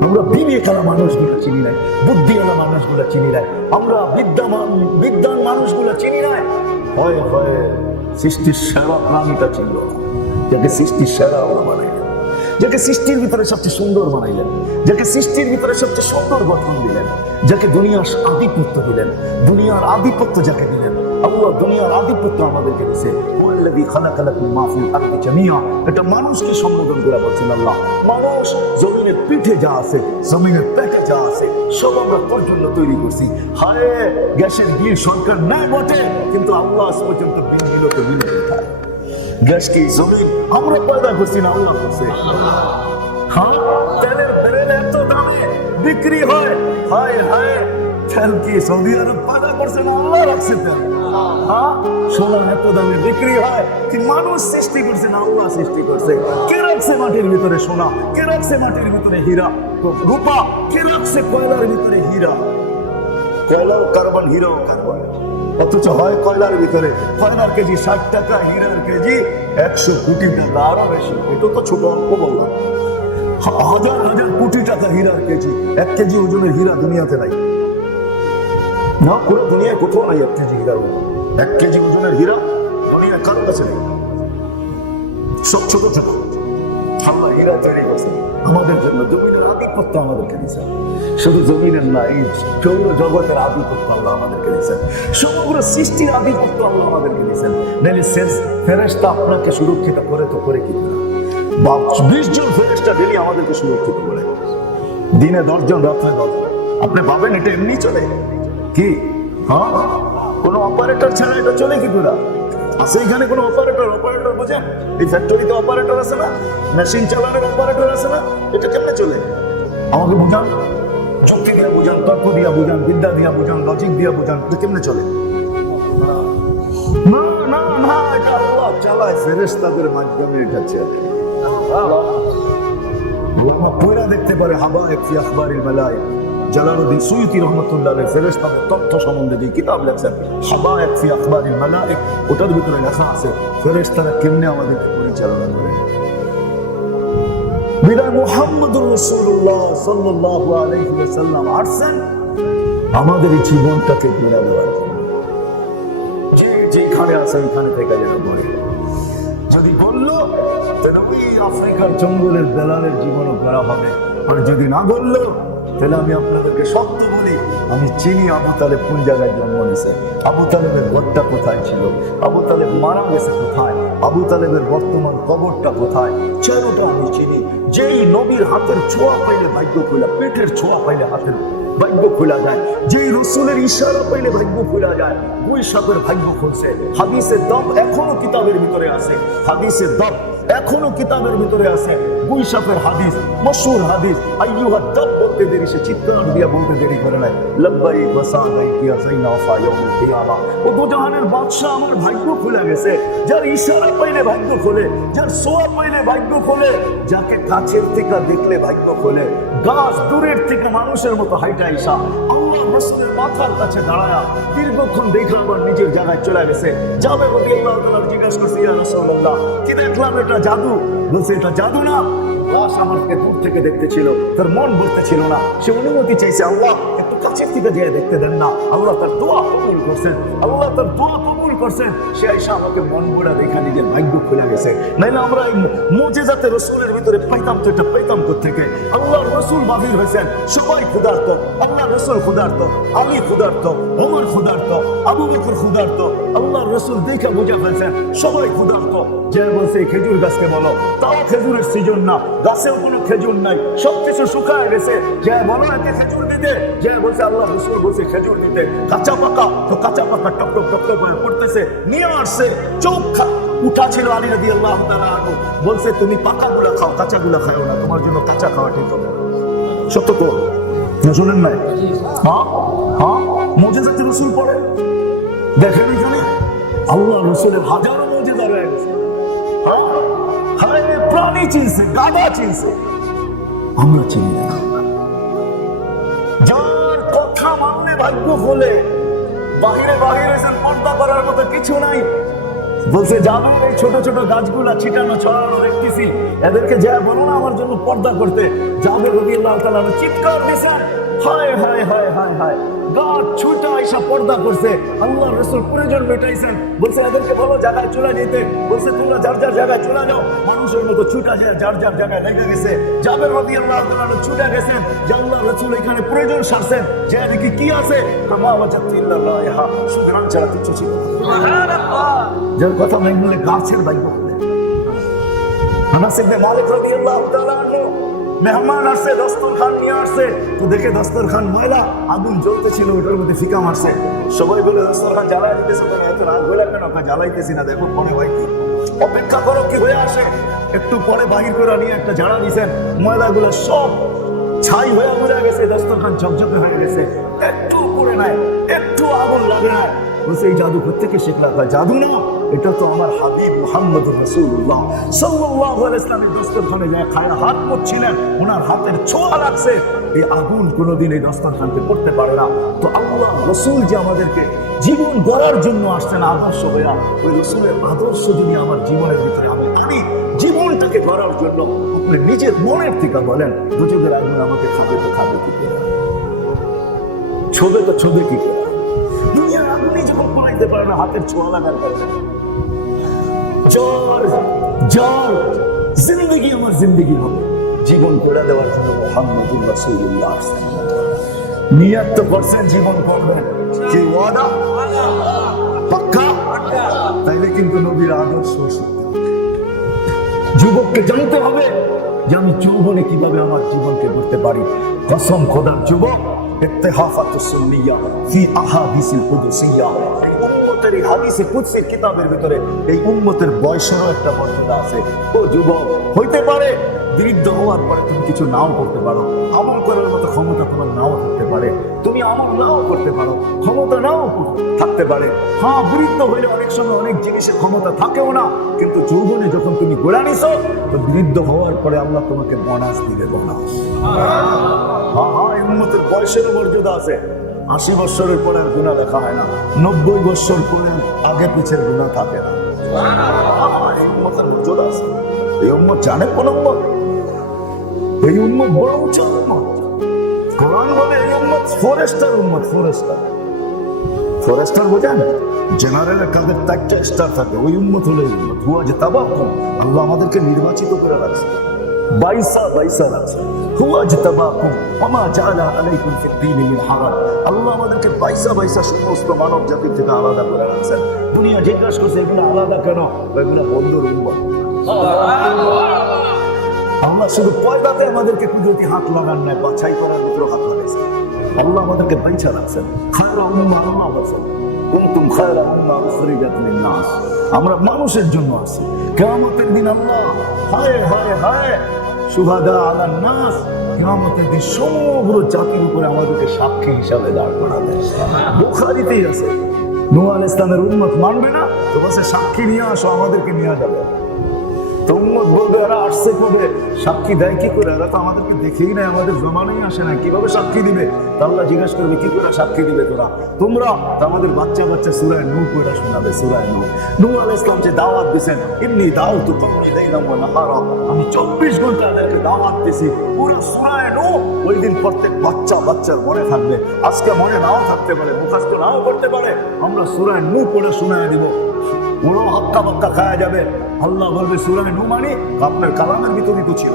আমরা বিবেকালা মানুষগুলো চিনি নাই, বুদ্ধিওয়ালা মানুষগুলো চিনি নাই, আমরা বিদ্যান মানুষগুলো চিনি নাই। হয় হয় সৃষ্টির সেরা প্রাণীটা চিনল না, যাকে সৃষ্টির সেরা আমরা বানাইলেন, যাকে সৃষ্টির ভিতরে সবচেয়ে সুন্দর বানাইলেন, যাকে সৃষ্টির ভিতরে সবচেয়ে সুন্দর গঠন দিলেন, যাকে দুনিয়ার আধিপত্য দিলেন, দুনিয়ার আধিপত্য যাকে দিলেন। আল্লাহ দুনিয়ার আধিপত্য আমাদেরকে দিয়েছে। এটা মানুষকে সম্বোধন করে বলছেন আল্লাহ। মানুষ জমিনের পিঠে যা আছে, জমিনের পেটে যা আছে, সব আমরা তোর জন্য তৈরি করছি। হায় গ্যাসের বিল সরকার নেয় বটে, কিন্তু আল্লাহ আজ পর্যন্ত বিলগুলোকে বিল কোথায়? গ্যাসকে জমিন আমরা পয়দা করছি না, আল্লাহ করছে। হ্যাঁ, তেলের ব্যারেল এত দামে বিক্রি হয়, হায় হায় তেল কি সৌদি আরব পাকা করছে না আল্লাহ রাখছে তেল? হ্যাঁ, সোনা এত দামে বিক্রি হয় কি মানুষ সৃষ্টি করছে না আল্লাহ সৃষ্টি করছে? কে রাখছে মাটির ভিতরে সোনা? কে রাখছে মাটির ভিতরে হীরা রূপা? কে রাখছে কয়লার ভিতরে হীরা? কয়লাও কার্বন, হীরাও কার্বন, অথচ হয় কয়লার ভিতরে কয়লার কেজি 60 টাকা, হীরার কেজি 100 কোটি টাকা, আরো বেশি। এটা তো ছোট অল্প বললাম, হাজার হাজার কোটি টাকা হীরার কেজি। 1 কেজি ওজনের হীরা দুনিয়াতে নাই, না পুরো দুনিয়ায় কোথাও নাই 1 কেজি হীরা। 1 কেজি ওজনের হীরা দুনিয়া কারো কাছে নেই, সব ছোট ছোট। আল্লাহ হীরা তৈরি করছেন আমাদের জন্য, জমিনের আধিপত্য আমাদেরকে দিয়েছেন। শুধু জমিনের না, এই সৌর জগতের আধিপত্য আল্লাহ আমাদেরকে দিয়েছেন, সমগ্র সৃষ্টির আধিপত্য আল্লাহ আমাদেরকে দিয়েছেন। নাহলে শেষ ফেরেশতা আপনাকে সুরক্ষিত করে তো করে কি না? 20 জন ফেরেশতা ডেলি আমাদেরকে সুরক্ষিত করে, দিনে 10 জন, রাত্রে 10 জন। আপনি ভাবেন এটা এমনি চলে কি? হ্যাঁ, কোন অপারেটর ছাড়া এটা চলে কি পুরা? আছে এখানে কোনো অপারেটর? অপারেটর বোঝেন? এই ফ্যাক্টরিতে অপারেটর আছে না? মেশিন চালানোর অপারেটর আছে না? এটা কেমনে চলে আমাকে বুঝান, চোখে দিয়ে বুঝান, তর্ক দিয়া বুঝান, বিদ্যা দিয়া বুঝান, লজিক দিয়া বুঝান, এটা কেমনে চলে? না না না, এটা আল্লাহ চালায়, ফেরেশতাদের মাধ্যমে এটা চলে। পুরা দেখতে পারে হাবা ফি আখবারিল মালায়েক। জালালউদ্দিন সুয়ুতি রহমাতুল্লাহ আলাইহি ফেরেশতাদের তথ্য সম্বন্ধে যে কিতাব লেখছেন হাবা ফি আখবারিল মালায়েক, ওটার ভিতরে লেখা আছে ফেরেশতারা কেমনে আমাদেরকে পরিচালনা করে। বিদায় মুহাম্মদুর রাসূলুল্লাহ সাল্লাল্লাহু আলাইহি ওয়াসাল্লাম আসছেন আমাদের জীবনটাকে গড়ে দেওয়ার জন্য। যেখানে আছে ওইখানে থেকে যেন বলে, যদি বললো তাহলে ওই আফ্রিকার জঙ্গলের বেলালের জীবনও করা হবে, আর যদি না বললো তাহলে আমি আপনাদেরকে সত্য বলি, আমি চিনি আবু তালেব কোন জায়গায় জন্ম নিয়েছে, আবু তালেবের ঘরটা কোথায় ছিল, আবু তালেব মারা গেছে কোথায়, আবু তালেবের বর্তমান কবরটা কোথায়, চারোটা আমি চিনি। যেই নবীর হাতের ছোঁয়া পাইলে ভাগ্য খোলা, পেটের ছোঁয়া পাইলে হাতের ভাগ্য খোলা যায়, যেই রসুলের ইশারা পাইলে ভাগ্য খোলা যায়, ওই সাপের ভাগ্য খুলছে। হাদিসের দম এখনো কিতাবের ভিতরে আছে, হাদিসের দম এখনো কিতাবের ভিতরে আছে। দুই সাপের হাদিস, মশহুর হাদিস। আইয়ুহা দাব বলতে দেরি, সে চিৎকার দিয়া বলতে দেরি করে নাই, লাব্বাইক ওয়া সাদাইক ইয়া যাইনা ওয়া ইয়াউমুল কিয়ামা। ও দুজাহানের বাদশা, আমার ভাগ্য খুলে গেছে। যার ইশারা পাইলে ভাগ্য খোলে, যার ছোঁয়া পাইলে ভাগ্য খোলে, যাকে কাছের থেকে দেখলে ভাগ্য খোলে। গাছ দূরের থেকে মানুষের মতো হাইটা আইসা আল্লাহ রাসূলের মাথার কাছে দাঁড়ায়া দীর্ঘক্ষণ দেখে আবার নিজের জায়গায় চলে গেছে। যাবে রাদিয়াল্লাহু তাআলা জিজ্ঞাসা করছে, ইয়া রাসূলুল্লাহ, কি দেখলাম এটা জাদু? বলছে এটা জাদু না, লাশ আমাকে দূর থেকে দেখতেছিল, তার মন বলতেছিল না, সে অনুমতি চাইছে, আল্লাহ একটু কাছের থেকে যেয়ে দেখতে দেন না। আল্লাহ তার দোয়া কবুল করছেন, আল্লাহ তার দোয়া কবুল করছেন। সে আইসা আমাকে মন ভরা দেখা নিজের ভাগ্য খুলে গেছে। নাইলে আমরা এই মুজিজাতে রাসূলের ভিতরে পাইতাম তো, এটা পাইতাম কোত্থেকে? আল্লাহর রাসূল বাহির হয়েছেন, সবাই ক্ষুধার্ত, আল্লাহর রাসূল ক্ষুধার্ত, আলী ক্ষুধার্ত, ওমর ক্ষুধার্ত, আবু বকর ক্ষুধার্ত। আল্লাহর রাসূল দেখে বুঝে ফেলছেন সবাই ক্ষুধার্ত। যে বলছে খেজুর গাছকে বলো, তাও খেজুরের সিজন না, গাছেও কোনো খেজুর নাই, সবকিছু শুকায় গেছে। যে বলো নাকি খেজুর দিতে, যে বলছে আল্লাহ রাসূল বলছে খেজুর দিতে, কাঁচা পাকা, তো কাঁচা পাকা টপ টপ টপ টপ পড়তেছে, নিয়ে আসছে। চোখ উঠা ছিল আলী রাদিয়াল্লাহু তাআলা আনহু, বলছে তুমি পাকাগুলা খাও, কাঁচাগুলা খাও না, তোমার জন্য কাঁচা খাওয়া ঠিক হবে। সত্য তো না, শুনেন নাই? হ্যাঁ হ্যাঁ, মুজিজাতে রাসূল পড়ে দেখেন এখানে আল্লাহ রাসূলের হাজারো মুজিজা রয়ে গেছে। প্রাণী চিনছে, গাধা চিনছে, আমরা চিনি না। যার কথা মানলে ভাগ্য খোলে, বাহিরে বাহিরে পর্দা করার মতো কিছু নাই। বলছে যাবে এই ছোট ছোট গাছগুলা ছিটানো ছড়ানো দেখতেছি, এদেরকে যা বলো না আমার জন্য পর্দা করতে। যাবে রাদিয়াল্লাহু তাআলা চিৎকার দিয়েছেন, হায় হায় হায় হায় হায়, গাছ ছুটা এসে পর্দা করছে। আল্লাহ রাসূল প্রয়োজন মেটাইছেন, বলছে এদেরকে বলো জায়গায় চলে যেতে। বলছে তোমরা যার যার জায়গায় চলে যাও। মানুষের মতো ছুটা যায়, যার যার জায়গায় লেগে গেছে। যাবে রাদিয়াল্লাহু তাআলা ছুটে গেছেন, যে আল্লাহ রাসূল এখানে প্রয়োজন সারছেন, যে দেখি কি আছে, আমা ওয়াজাতু ইল্লা রাইহা, সুতরাং ছাড়া কিছু ছিল না। সুবহানাল্লাহ, যার কথা মেনে গাছের ভাগ্য হলে। আনাস ইবনে মালিক রাদিয়াল্লাহু তাআলা আনহু, মেহমান আসছে, দস্তরখান নিয়ে আসছে, তো দেখে দস্তরখান ময়লা, আগুন জ্বলতেছিল, ওটার মধ্যে ফিকা মারছে। সবাই বলে দস্তরখান জ্বালাই দিতেছে, এত রাগ হইলা কেন? জ্বালাইতেছি না, দেখো পরে ভাই কি অপেক্ষা করো কি হয়ে আসে। একটু পরে বাহির করে নিয়ে একটা ঝাড়া দিয়েছেন, ময়লাগুলো সব ছাই হয়ে ঘুরে গেছে। গেছে, দস্তরখান ঝকঝকে হয়ে গেছে, একটু পড়ে নাই, একটু আগুন লাগে না। বলছে এই জাদু কোত্থেকে শিখলা? জাদু না, এটা তো আমার হাবিব মুহাম্মদুর রাসূলুল্লাহ সাল্লাল্লাহু আলাইহি ওয়াসাল্লামের দস্তরখানে যায় খায় হাত পড়ছিলেন, ওনার হাতের ছোঁয়া লাগছে। এই আগুন কোনোদিন এই দস্তরখানকে পড়তে পারে না। তো আল্লাহ রাসূল যে আমাদেরকে জীবন গড়ার জন্য আসছেন আদর্শ হইয়া, ওই রাসূলের আদর্শ যদি আমার জীবনের ভিতরে আমি আনি, জীবনটাকে গড়ার জন্য আপনি নিজের মনের থেকে বলেন, দুচোখের আগুন আমাকে ছবে তো খাবে কি করে? ছবে তো ছবে কি করে? দুনিয়ার আগুনই যখন পড়াইতে পারে না হাতের ছোঁয়া লাগার কারণে, জ্বর জ্বর জিন্দগি আমার জিন্দগি হবে। জীবন করে দেওয়ার জন্য মুহাম্মদুর রাসূলুল্লাহ নিয়ত তো করছেন জীবন করবেন, কি ওয়াদা পাক্কা? তাইলে কিন্তু নবীর আদর্শ যুবককে জানতে হবে যে আমি যৌবনে কিভাবে আমার জীবনকে গড়তে পারি। কসম খোদার যুবক, ইত্তেহাফাতুস সুন্নিয়া ফি আহাদিসিল কুদসিয়া, উম্মতের এই হাদিসে কুদসির কিতাবের ভিতরে এই উম্মতের বয়সেরও একটা মর্যাদা আছে। ও যুবক, হইতে পারে বৃদ্ধ হওয়ার পরে তুমি কিছু নাও করতে পারো, আমল করার মতো ক্ষমতা তোমার নাও থাকতে পারে, তুমি আমল নাও করতে পারো, ক্ষমতা নাও থাকতে পারে। হ্যাঁ, বৃদ্ধ হইলে অনেক সময় অনেক জিনিসের ক্ষমতা থাকেও না, কিন্তু যৌবনে যখন তুমি গোড়া নিছো, তো বৃদ্ধ হওয়ার পরে আল্লাহ তোমাকে বোনাস দিবে, বোনাস। হ্যাঁ হ্যাঁ, এই উম্মতের বয়সেরও মর্যাদা আছে। 80 বছরের পরে আর গুনাহ লেখা হয় না, 90 বছর পরে আগে পিছের গুনাহ থাকে না। এই উম্মতের মর্যাদা আছে। এই উম্মত জানে কোন উম্মত? এই উম্মত বড় উচ্চ উম্মত। কোরআন বলে এই উম্মত ফরেস্টার উম্মত। ফরেস্টার ফরেস্টার বোঝেন? জেনারেলের কাদের 4টা স্টার থাকে, ওই উম্মত হলো এই উম্মত। হুয়া যে তাবাকুম, আল্লাহ আমাদেরকে নির্বাচিত করে রাখছে, বাইসা রাখছে। হুয়া যে তাবাকুম ওমা জাআলা আলাইকুম ফিদ দীনি মিন হারাজ, আল্লাহ আমাদেরকে বাইসা সমস্ত মানব জাতির থেকে আলাদা করে রাখছেন। দুনিয়া জিজ্ঞাসা করছে এগুলো আলাদা কেন? এগুলো বন্ধুর উম্মত। আল্লাহ শুধু পয়দাতে আমাদেরকে কুদরতি হাত লাগান না, বাছাই করার ভিতরে হাত লাগাইছে। আল্লাহ আমাদেরকে বাইচা রাখছেন। খায়রা উম্মাহ, আল্লাহ বলেন কুনতুম খায়রা উম্মাহ উখরিজাত লিন-নাস, আমরা মানুষের জন্য আছি। কিয়ামতের দিন আল্লাহ হায় হায় হায় শুহাদা আলান নাস, কিয়ামতের দিন সমগ্র জাতির উপরে আমাদেরকে সাক্ষী হিসাবে দাঁড় করাবেন। বুখারীতেই আছে, নূহ আলাইহিস সালামের উম্মত মানবে না, তো বসে সাক্ষী নিয়ে আসো, আমাদেরকে নিয়ে যাবে। তো উম্মত বলবে এরা আসছে কবে? সাক্ষী দেয় কি করে? এরা তো আমাদেরকে দেখেই নাই, আমাদের জমানেই আসে না, কিভাবে সাক্ষী দিবে? আল্লাহ জিজ্ঞাসা করবে কি করে সাক্ষী দিবে তোমরা? তো আমাদের বাচ্চা সূরা নূহ পড়া শোনাবে। সূরা নূহ আলাইহিস সালাম যে দাওয়াত দিয়েছেন, ইন্নী দাউতু কওমি লাইলান ওয়া নাহারা, আমি 24 ঘন্টা তাদেরকে দাওয়াত দিয়েছি। পুরো সূরা নূহ ওই দিন প্রত্যেক বাচ্চার মনে থাকবে। আজকে মনে নাও থাকতে পারে, মুখস্থ নাও করতে পারে, আমরা সূরা নূহ পড়ে শোনায় দিব, পুরো হক্কা বক্কা খাওয়া যাবে। আল্লাহ বলবে সূরা নূহ মানে আপনার কালামের ভিতরেই তো ছিল,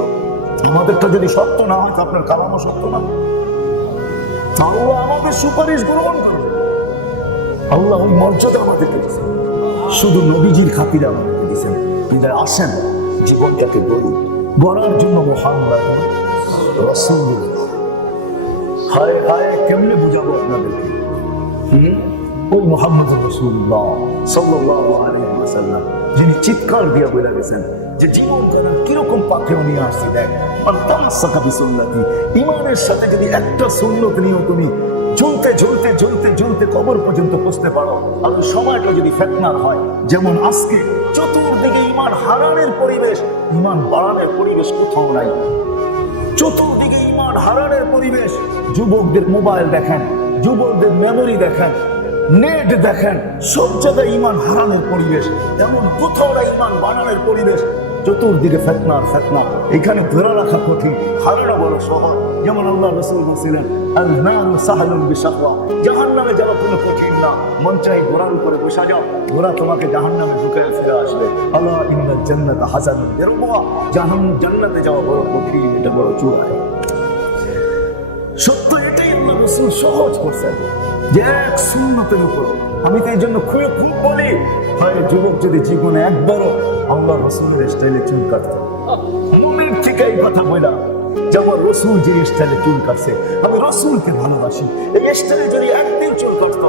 আমাদেরটা যদি সত্য না হয় তো আপনার কালামও সত্য না। আল্লাহ আমাদের সুপারিশ গ্রহণ করবে। আল্লাহ ওই মর্যাদা আমাদেরকে দিয়েছেন, শুধু নবীজির খাতিরে আমাদেরকে দিয়েছেন। বিদায় আসেন জীবনটাকে গড়ার জন্য মুহাম্মদ রাসূলুল্লাহ। হায় হায়, কেমনে বুঝাবো আপনাদেরকে? ওই মুহাম্মদ রাসূলুল্লাহ সাল্লাল্লাহু আলাইহি ওয়াসাল্লাম যিনি চিৎকার দিয়ে বলে গেছেন যে জীবন করার কিরকম পাথেও নিয়ে আসছি। দেখ, তামাসসাকা বিসুন্নতি, ইমানের সাথে যদি একটা সুন্নত নিয়েও তুমি ঝুলতে কবর পর্যন্ত পৌঁছতে পারো, আর ওই সময়টা যদি ফিতনার হয়, যেমন আজকে চতুর্দিকে ইমান হারানোর পরিবেশ, ইমান বাড়ানোর পরিবেশ কোথাও নাই। চতুর্দিকে ইমান হারানোর পরিবেশ। যুবকদের মোবাইল দেখেন, যুবকদের মেমোরি দেখেন, নেট দেখেন, সব জায়গায় ইমান হারানোর পরিবেশ, এমন কোথাও না ইমান বানানোর পরিবেশ। চতুর্দিকে ফিতনা। এখানে ধরে রাখা কঠিন, হারানো বড় সহজ। যেমন আল্লাহ রাসূল বলেছিলেন, আল-নারু সাহলুন বিশাকওয়া, জাহান্নামে যাওয়া কোনো কঠিন না, মন চাই ঘোড়ার উপরে বসা যাও, ঘোড়া তোমাকে জাহান্নামে ঢুকে ফিরে আসবে। আল্লাহ ইন্নাল জান্নাতা হাসানুন বিরবুয়া, জান্নাতে যাওয়া বড় কঠিন, এটা বড় চূড়ায়। সত্য এটাই আল্লাহ রাসূল সহজ করছেন যে এক সুন্নতের উপর। আমি তো এই জন্য খুব বলি, হয় যুবক যদি জীবনে একবারও আল্লাহ রাসূলের স্টাইলে চুল কাটতো, মনের থেকে এই কথা বলা যে আমার রাসূল যে স্টাইলে চুল কাটছে, আমি রাসূলকে ভালোবাসি, এই স্টাইলে যদি একদিন চুল কাটতো,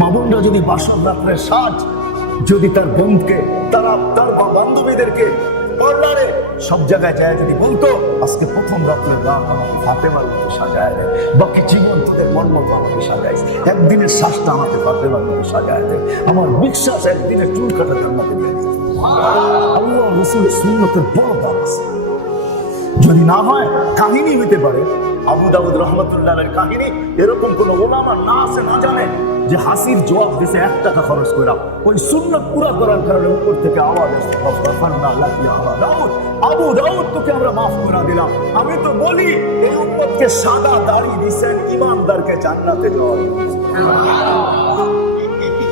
মা বোনরা যদি বাসর রাত্রে সাজ যদি তার বোনকে, তার বান্ধবীদেরকে পার্লারে সব জায়গায় যায় যদি বলতো আজকে প্রথম রাত্রের রাত আমাকে ফাতেমার মতো সাজায় দেয়, বাকি জীবন তোদের মন মতো আমাকে সাজাইছে, একদিনের শ্বাসটা আমাকে ফাতেমার মতো সাজায় দেয়, আমার বিশ্বাস একদিনের চুল কাটা জান্নাতে দিয়ে দিত। আল্লাহ রাসূলের সুন্নতের বড় দাম আছে। যদি না হয় কাহিনী হইতে পারে, আবু দাউদ রহমতুল্লাহ আলাইহির কাহিনী, এরকম কোন ওলামা না আছে না জানে যে হাসির জবাব দিছে 1 টাকা খরচ করে, ওই সুন্নাত পুরা করার কারণে উপর থেকে আওয়াজ আসছে, আবু দাউদ তোকে আমরা মাফ করে দিলাম। আমি তো বলি এই উম্মতকে সাদা দাড়ি দিয়েছেন ইমানদারকে জান্নাতে যাওয়ার।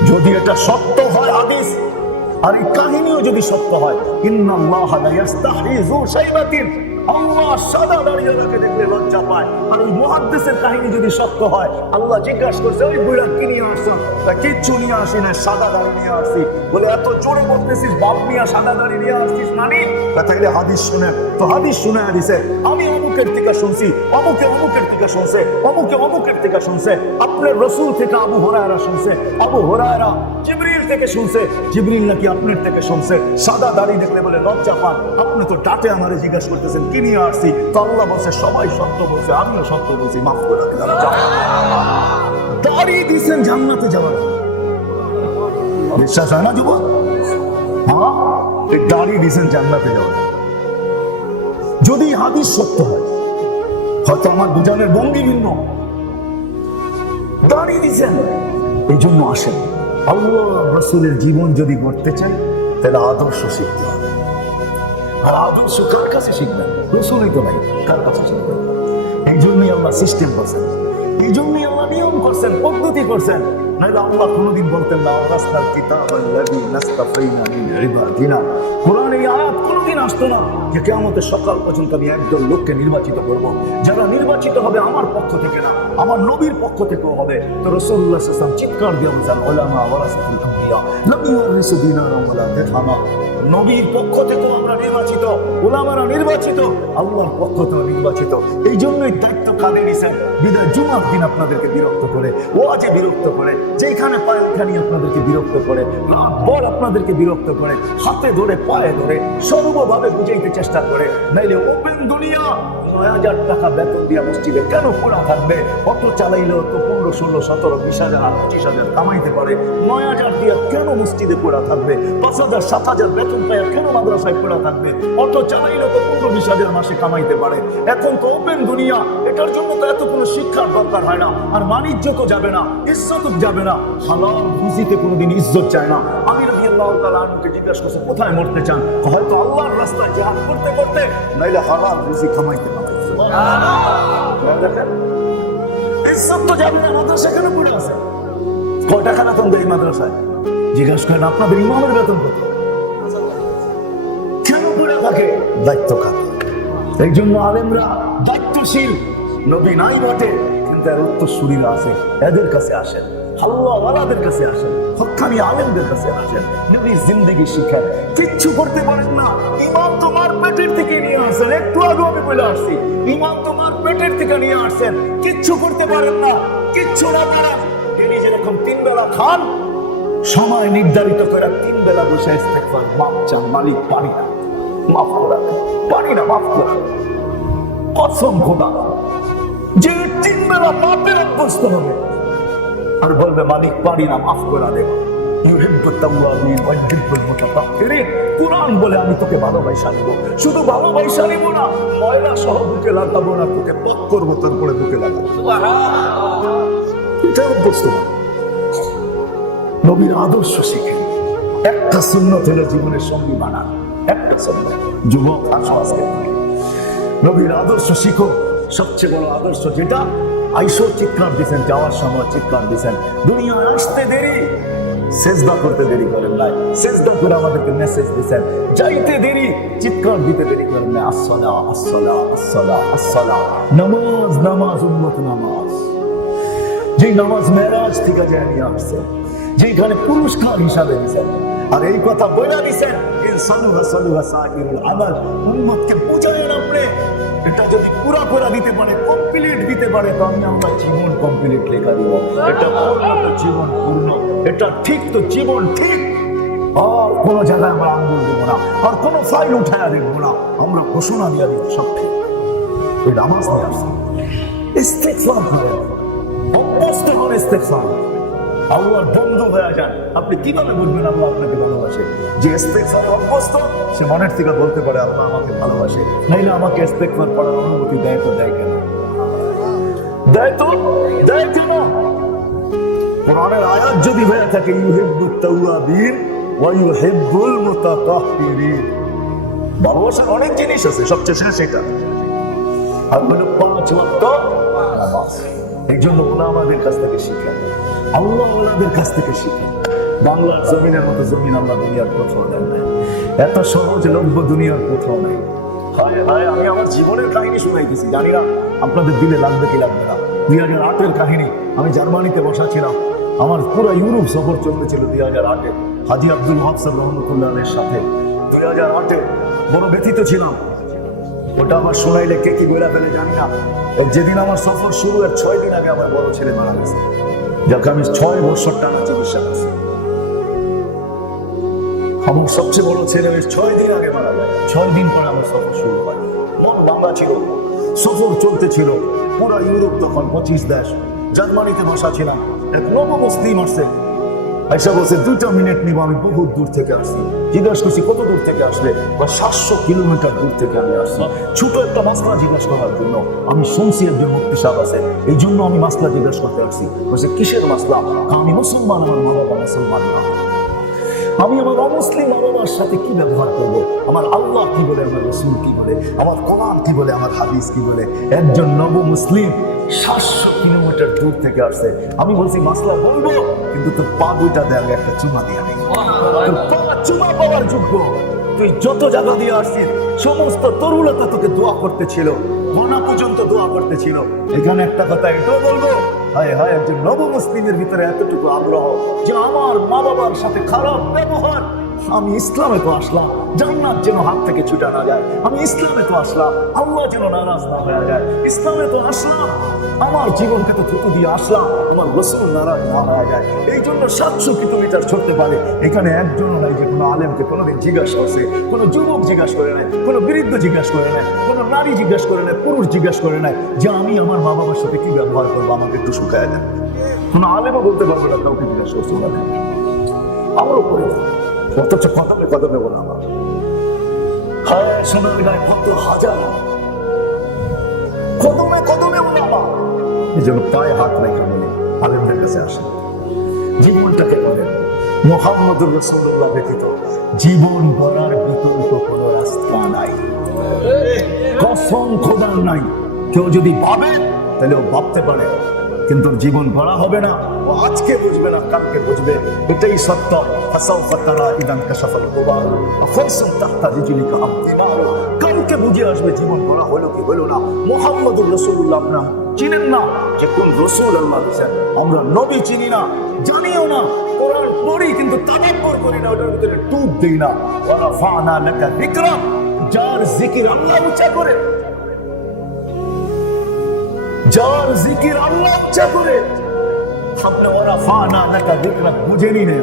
যদি এটা সত্য হয় হাদিস, আর এই কাহিনীও যদি সত্য হয়, ইন্নাল্লাহ লা ইস্তাহি যু শাইবাতিন, আল্লাহ সাদা দাড়িওয়ালাকে দেখলে লজ্জা পায়। আর ওই মুহাদ্দিসের কাহিনী যদি সত্য হয়, আল্লাহ জিজ্ঞাসা করছে ওই বুড়া কি নিয়ে আসছো? কিচ্ছু নিয়ে আসি না, সাদা দাড়ি নিয়ে আসছি। বলে এত জোরে বলতেছিস বাপ নিয়ে সাদা দাড়ি নিয়ে আসছিস মানে? তাহলে হাদিস শুনে, তো হাদিস শুনে দিছে, আমি অমুকের থেকে শুনছি, অমুকে অমুকের থেকে শুনছে, অমুকে অমুকের থেকে শুনছে, আপনার রাসূল থেকে আবু হুরায়রা শুনছে, আবু হুরায়রা জিবরিল থেকে শুনছে, জিবরিল নাকি আপনার থেকে শুনছে। সাদা দাড়ি দেখলে বলে লজ্জা পান, আপনি তো ডাটে আমারে জিজ্ঞাসা করতেছেন কি নিয়ে আসছি? তো আল্লাহ বলছে সবাই সত্য বলছে, আমিও সত্য বলছি, মাফ করে দিলাম। দাড়ি দিয়েছেন জান্নাতে যাওয়ার, বিশ্বাস হয় না যুবক? হ্যাঁ, এই দাড়ি দিয়েছেন জান্নাতে যাওয়ার। যদি হাদিস সত্য হয়, হয়তো আমার বুঝানোর ভঙ্গি ভিন্ন, দাড়ি দিয়েছেন এই জন্য আসেন। আল্লাহ রাসূলের জীবন যদি গড়তে চাই তাহলে আদর্শ শিখতে হবে। আর আদর্শ কার কাছে শিখবেন? রাসূলই তো নাই, কার কাছে শিখবেন? এই জন্যই আল্লাহ সিস্টেম করছেন, এই জন্যই আল্লাহ নিয়ম করছেন, পদ্ধতি করছেন। নাহলে আল্লাহ কোনোদিন বলতেন না রাসূল কিতাবাল্লাযী নাস্তাফাইনা মিন ইবাদিনা, কোরআন এই আয়াত কোনোদিন আসতো না যে কিয়ামতের সকাল পর্যন্ত আমি একদল লোককে নির্বাচিত করব, যারা নির্বাচিত হবে আমার পক্ষ থেকে না, আমার নবীর পক্ষ থেকেও হবে। তো রাসূলুল্লাহ সাল্লাল্লাহু আলাইহি ওয়াসাল্লাম চিৎকার দিয়ে বলেন উলামা ওয়ারাসাতুল আমবিয়া লাম ইউরিসু দিনারাম ওয়ালা দিরহামা, নবীর পক্ষ থেকেও আমরা নির্বাচিত, উলামারা নির্বাচিত, আল্লাহর পক্ষ থেকেও নির্বাচিত। এই জন্যই দায়িত্ব কাঁধে নিছেন। বিদায় জুমার দিন আপনাদেরকে বিরক্ত করে, ওয়াজে বিরক্ত করে, যেখানে পায় ওখানে আপনাদেরকে বিরক্ত করে, রাতভর আপনাদেরকে বিরক্ত করে, হাতে ধরে পায়ে ধরে সর্বভাবে বুঝাইতে চেষ্টা করে। নাইলে ওপেন দুনিয়া ৯,০০০ টাকা বেতন দিয়া মসজিদে কেন পড়া থাকবে? অটো চালাইলেও তো ১৫, ১৬, ১৭, ২০,০০০, ২৫,০০০ কামাইতে পারে, ৯,০০০ দিয়া কেন মসজিদে পড়া থাকবে? ৫,০০০, ৭,০০০ বেতন পায় কেন মাদ্রাসায় পড়া থাকবে? অটো চালাইলেও তো ১৫, ২০,০০০ মাসে কামাইতে পারে। এখন তো ওপেন দুনিয়া, এটার জন্য তো এত কোনো শিক্ষার দরকার হয় না। আর বাণিজ্য তো যাবে না, ইজ্জত যাবে না, হালাল রুজিতে কোনোদিন ইজ্জত চায় না। আমি রাদিয়াল্লাহু তাআলা আনহুকে জিজ্ঞাসা করছি কোথায় মরতে চান? হয়তো আল্লাহর রাস্তায় জিহাদ করতে করতে, নাইলে হালাল রুজি কামাইতে পারে। ইজ্জত তো যাবে না, মাদ্রাসা কেন পড়ে আছে? কয় টাকা বেতন দেয় মাদ্রাসায়? জিজ্ঞাসা করেন আপনাদের ইমামের বেতন কত? কেন পড়ে থাকে? দায়িত্ব খাতে। এই জন্য আলেমরা দায়িত্বশীল, নবী নাই বটে কিন্তু এর উত্তরসূরিরা আছে, এদের কাছে আসেন, আল্লাহওয়ালাদের কাছে আসেন, হক্কানি আলেমদের কাছে আসেন, নবী জিন্দেগি শিখেন। কিচ্ছু করতে পারেন না, ইমাম তোমার পেটের থেকে নিয়ে আসছেন, একটু আগে আমি বলে আসছি, ইমাম তোমার পেটের থেকে নিয়ে আসছেন, কিচ্ছু করতে পারেন না, কিচ্ছু না পারেন। তিনি যেরকম 3 বেলা খান, সময় নির্ধারিত করে 3 বেলা বসে ইস্তেগফার, মাপ চান, মালিক পারি না, মাফ করা, পারি না, মাফ করা। কসম খোদা, যে 3 বেলা পাপের অভ্যস্ত হবে আর বলবে মালিক পারি না, মাফ করে দেব। কোরআন বলে আমি তোকে ভালোবাসা নিব, শুধু ভালোবাসা নিব না, ময়লা সহ বুকে লাগাবো না, তোকে পাক করবো, তারপরে বুকে লাগাবো। এটা অভ্যস্ত। নবীর আদর্শ শিখে একটা সুন্নত হলো জীবনের সঙ্গী বানান, একটা সুন্নত। যুবক আসো আজকে নবীর আদর্শ শিখো। সবচেয়ে বড় আদর্শ যেটা, আইসো চিৎকার দিচ্ছেন, যাওয়ার সময় চিৎকার দিচ্ছেন, দুনিয়ায় আসতে দেরি, সেজদা করতে দেরি করেন নাই, সেজদা করে আমাদেরকে মেসেজ দিচ্ছেন, যাইতে দেরি, চিৎকার দিতে দেরি করেন নাই। আসসালা আসসালা আসসালা আসসালা, নামাজ নামাজ উম্মত নামাজ। যে নামাজ মেরাজ থেকে যায় নিয়ে আসছে, যেখানে পুরস্কার হিসাবে দিচ্ছেন। আর এই কথা বলে দিচ্ছেন, ইনসানুহা সালুহা সাকিরুল আমাল, উম্মতকে বুঝায়েন আপনি। এটা যদি পুরা করে দিতে পারে, কমপ্লিট দিতে পারে, তো আমি আমার জীবন কমপ্লিট লেখা দিব। এটা পূর্ণ তো জীবন পূর্ণ, এটা ঠিক তো জীবন ঠিক। আর কোনো জায়গায় আমরা আঙ্গুল দেবো না, আর কোনো ফাইল উঠায় দেখবো না, আমরা ঘোষণা দিয়ে দিব সব ঠিক। এই নামাজ নিয়ে আসছে ইস্তেগফার করেন, অভ্যস্ত হন ইস্তেগফার। আল্লাহর বন্ধ হয়ে যান। আপনি কিভাবে বুঝবেন আল্লাহ আপনাকে ভালোবাসে? যে ইস্তেগফারে অভ্যস্ত সে মনের থেকে বলতে পারে আল্লাহ আমাকে ভালোবাসে। নাইলে আমাকে ইস্তেগফার করার অনুমতি দেয় তো দেয় কেন? দেয় তো দেয় কেন? কোরআনের আয়াত যদি হয়ে থাকে ইউহিব্বুত তাওয়াবিন ওয়া ইউহিব্বুল মুতাতাহহিরিন, ভালোবাসার অনেক জিনিস আছে, সবচেয়ে শেষ এটা। আর হলো 5 ওয়াক্ত নামাজ। এই জন্য ওলামাদের কাছ থেকে শিখেন, আল্লাহ ওলাদের কাছ থেকে শিখেন। বাংলার জমিনের মতো জমিন আল্লাহ দুনিয়ার কোথাও দেন নাই, এত সহজ লভ্য দুনিয়ার কোথাও নেই। হায় হায়, আমি আমার জীবনের কাহিনী শুনাইতেছি, জানি না আপনাদের দিলে লাগবে কি লাগবে না। 2008-এর কাহিনী। আমি জার্মানিতে বসা ছিলাম, আমার পুরো ইউরোপ সফর চলতেছিল 2008-এ হাজি আব্দুল ওয়াহাব সাহেব রহমতুল্লাহ আলাইহির সাথে। 2008-এ বড় ব্যথিত ছিলাম। ওটা আমার শোনাইলে কে কি বলে ফেলে জানি না। যেদিন আমার সফর শুরু, এর 6 দিন আগে আমার বড় ছেলে মারা গেছে, যাকে আমি 6 বছর টানা চিকিৎসা করছি। আমার সবচেয়ে বড় ছেলে 6 দিন আগে মারা যায়। 6 দিন পরে আমার সফর শুরু হয়। মন ভাঙা ছিল, সফর চলতেছিল পুরা ইউরোপ, তখন 25 দেশ। জার্মানিতে বসা ছিলাম, এক নব মুসলিম আসছে, আইসা বলছে 2টা মিনিট নিব, আমি বহুত দূর থেকে আসছি। জিজ্ঞাসা করছি কত দূর থেকে আসলে? 700 কিলোমিটার দূর থেকে আমি আসছি ছোট একটা মাসলা জিজ্ঞাসা করার জন্য। আমি শুনছি একজন মুফতি সাহেব আছে, এই জন্য আমি মাসলা জিজ্ঞাসা করতে আসছি। বলছে কিসের মাসলা? আমি মুসলমান, আমার মা বাবা মুসলমান না, আমি আমার অমুসলিম মা বাবার সাথে কি ব্যবহার করবো? আমার আল্লাহ কি বলে, আমার রাসূল কি বলে, আমার কোরআন কি বলে, আমার হাদিস কি বলে? একজন নব মুসলিম 700 কিলোমিটার দূর থেকে আসছে। আমি বলছি মাসলা বলবো, কিন্তু তোর পা 2টা দেয়, একটা চুমা দিয়ে নেই, তোর পা চুমা পাওয়ার যোগ্য। তুই যত জায়গা দিয়ে আসছিস, সমস্ত তরুলতা তোকে দোয়া করতেছিল, মনা পর্যন্ত দোয়া করতেছিল। এখানে একটা কথা এটাও বলবো, হায় হায়, একজন নব মুসলিমের ভিতরে এতটুকু আগ্রহ যে আমার মা বাবার সাথে খারাপ ব্যবহার। আমি ইসলামে তো আসলাম, জান্নাত যেন হাত থেকে ছুটা না যায়। আমি ইসলামে তো আসলাম, আল্লাহ যেন নারাজ না হয়ে যায়। ইসলামে তো আসলাম, আমার জীবনকে তো থুতু দিয়ে আসলাম, আমার রাসূল নারাজ না হয়ে যায়। এই জন্য 700 কিলোমিটার ছুটতে পারে। এখানে একজনও নাই যে কোনো আলেমকে কোনোদিন জিজ্ঞাসা করছে, কোনো যুবক জিজ্ঞাসা করে নেয়, কোনো বৃদ্ধ জিজ্ঞাসা করে নেয়, কোনো নারী জিজ্ঞাসা করে নেয়, পুরুষ জিজ্ঞাসা করে নেয় যে আমি আমার মা বাবার সাথে কি ব্যবহার করবো, আমাকে একটু শুকায় দেন। কোনো আলেমও বলতে পারবে না কাউকে জিজ্ঞাসা করছে ওনাকে, আমারও করে দেয়। অথচ কদমে কদমে বলা আমার হায় সোনার গায়ে কত হাজার কদমে কদমে বলা। এই জন্য পায়ে হাত রেখে বলে আলেমদের কাছে আসে, জীবনটাকে বলেন মুহাম্মদুর রাসূলুল্লাহ ব্যতীত জীবন গড়ার বিকল্প কোনো রাস্তা নাই, কসম খোদার নাই। কেউ যদি ভাবে তাহলে ও ভাবতে পারে, কিন্তু জীবন গড়া হবে না। ও আজকে বুঝবে না, কালকে বুঝবে, এটাই সত্য। কালকে বুঝে আসবে জীবন গড়া হলো কি হলো না। মুহাম্মদুর রাসূলুল্লাহ আপনারা চিনেন না যে কোন রাসূল আল্লাহ দিয়েছেন, আমরা নবী চিনি না, জানিও না, কোরআন পড়ি কিন্তু তাদাব্বুর করি না, ওটার ভিতরে টুক দেই না। ওয়া রাফা'না লাকা যিকরা, যার জিকির আল্লাহ উচ্চারণ করে, যার জিকির আল্লাহ উচ্চারণ করে, আপনি ওয়া রাফা'না লাকা যিকরা বুঝেনি না।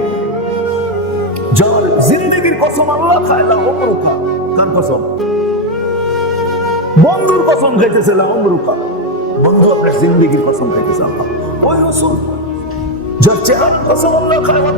যার জিন্দেগির কসম আল্লাহ খায় না, অমরুকা। কার কসম? বন্ধুর কসম খাইতেছে না, অমরুকা। বন্ধু আপনার জিন্দেগির কসম খাইতেছে আল্লাহ। ওই রাসূল যার চেহারার কসম আল্লাহ খায় না।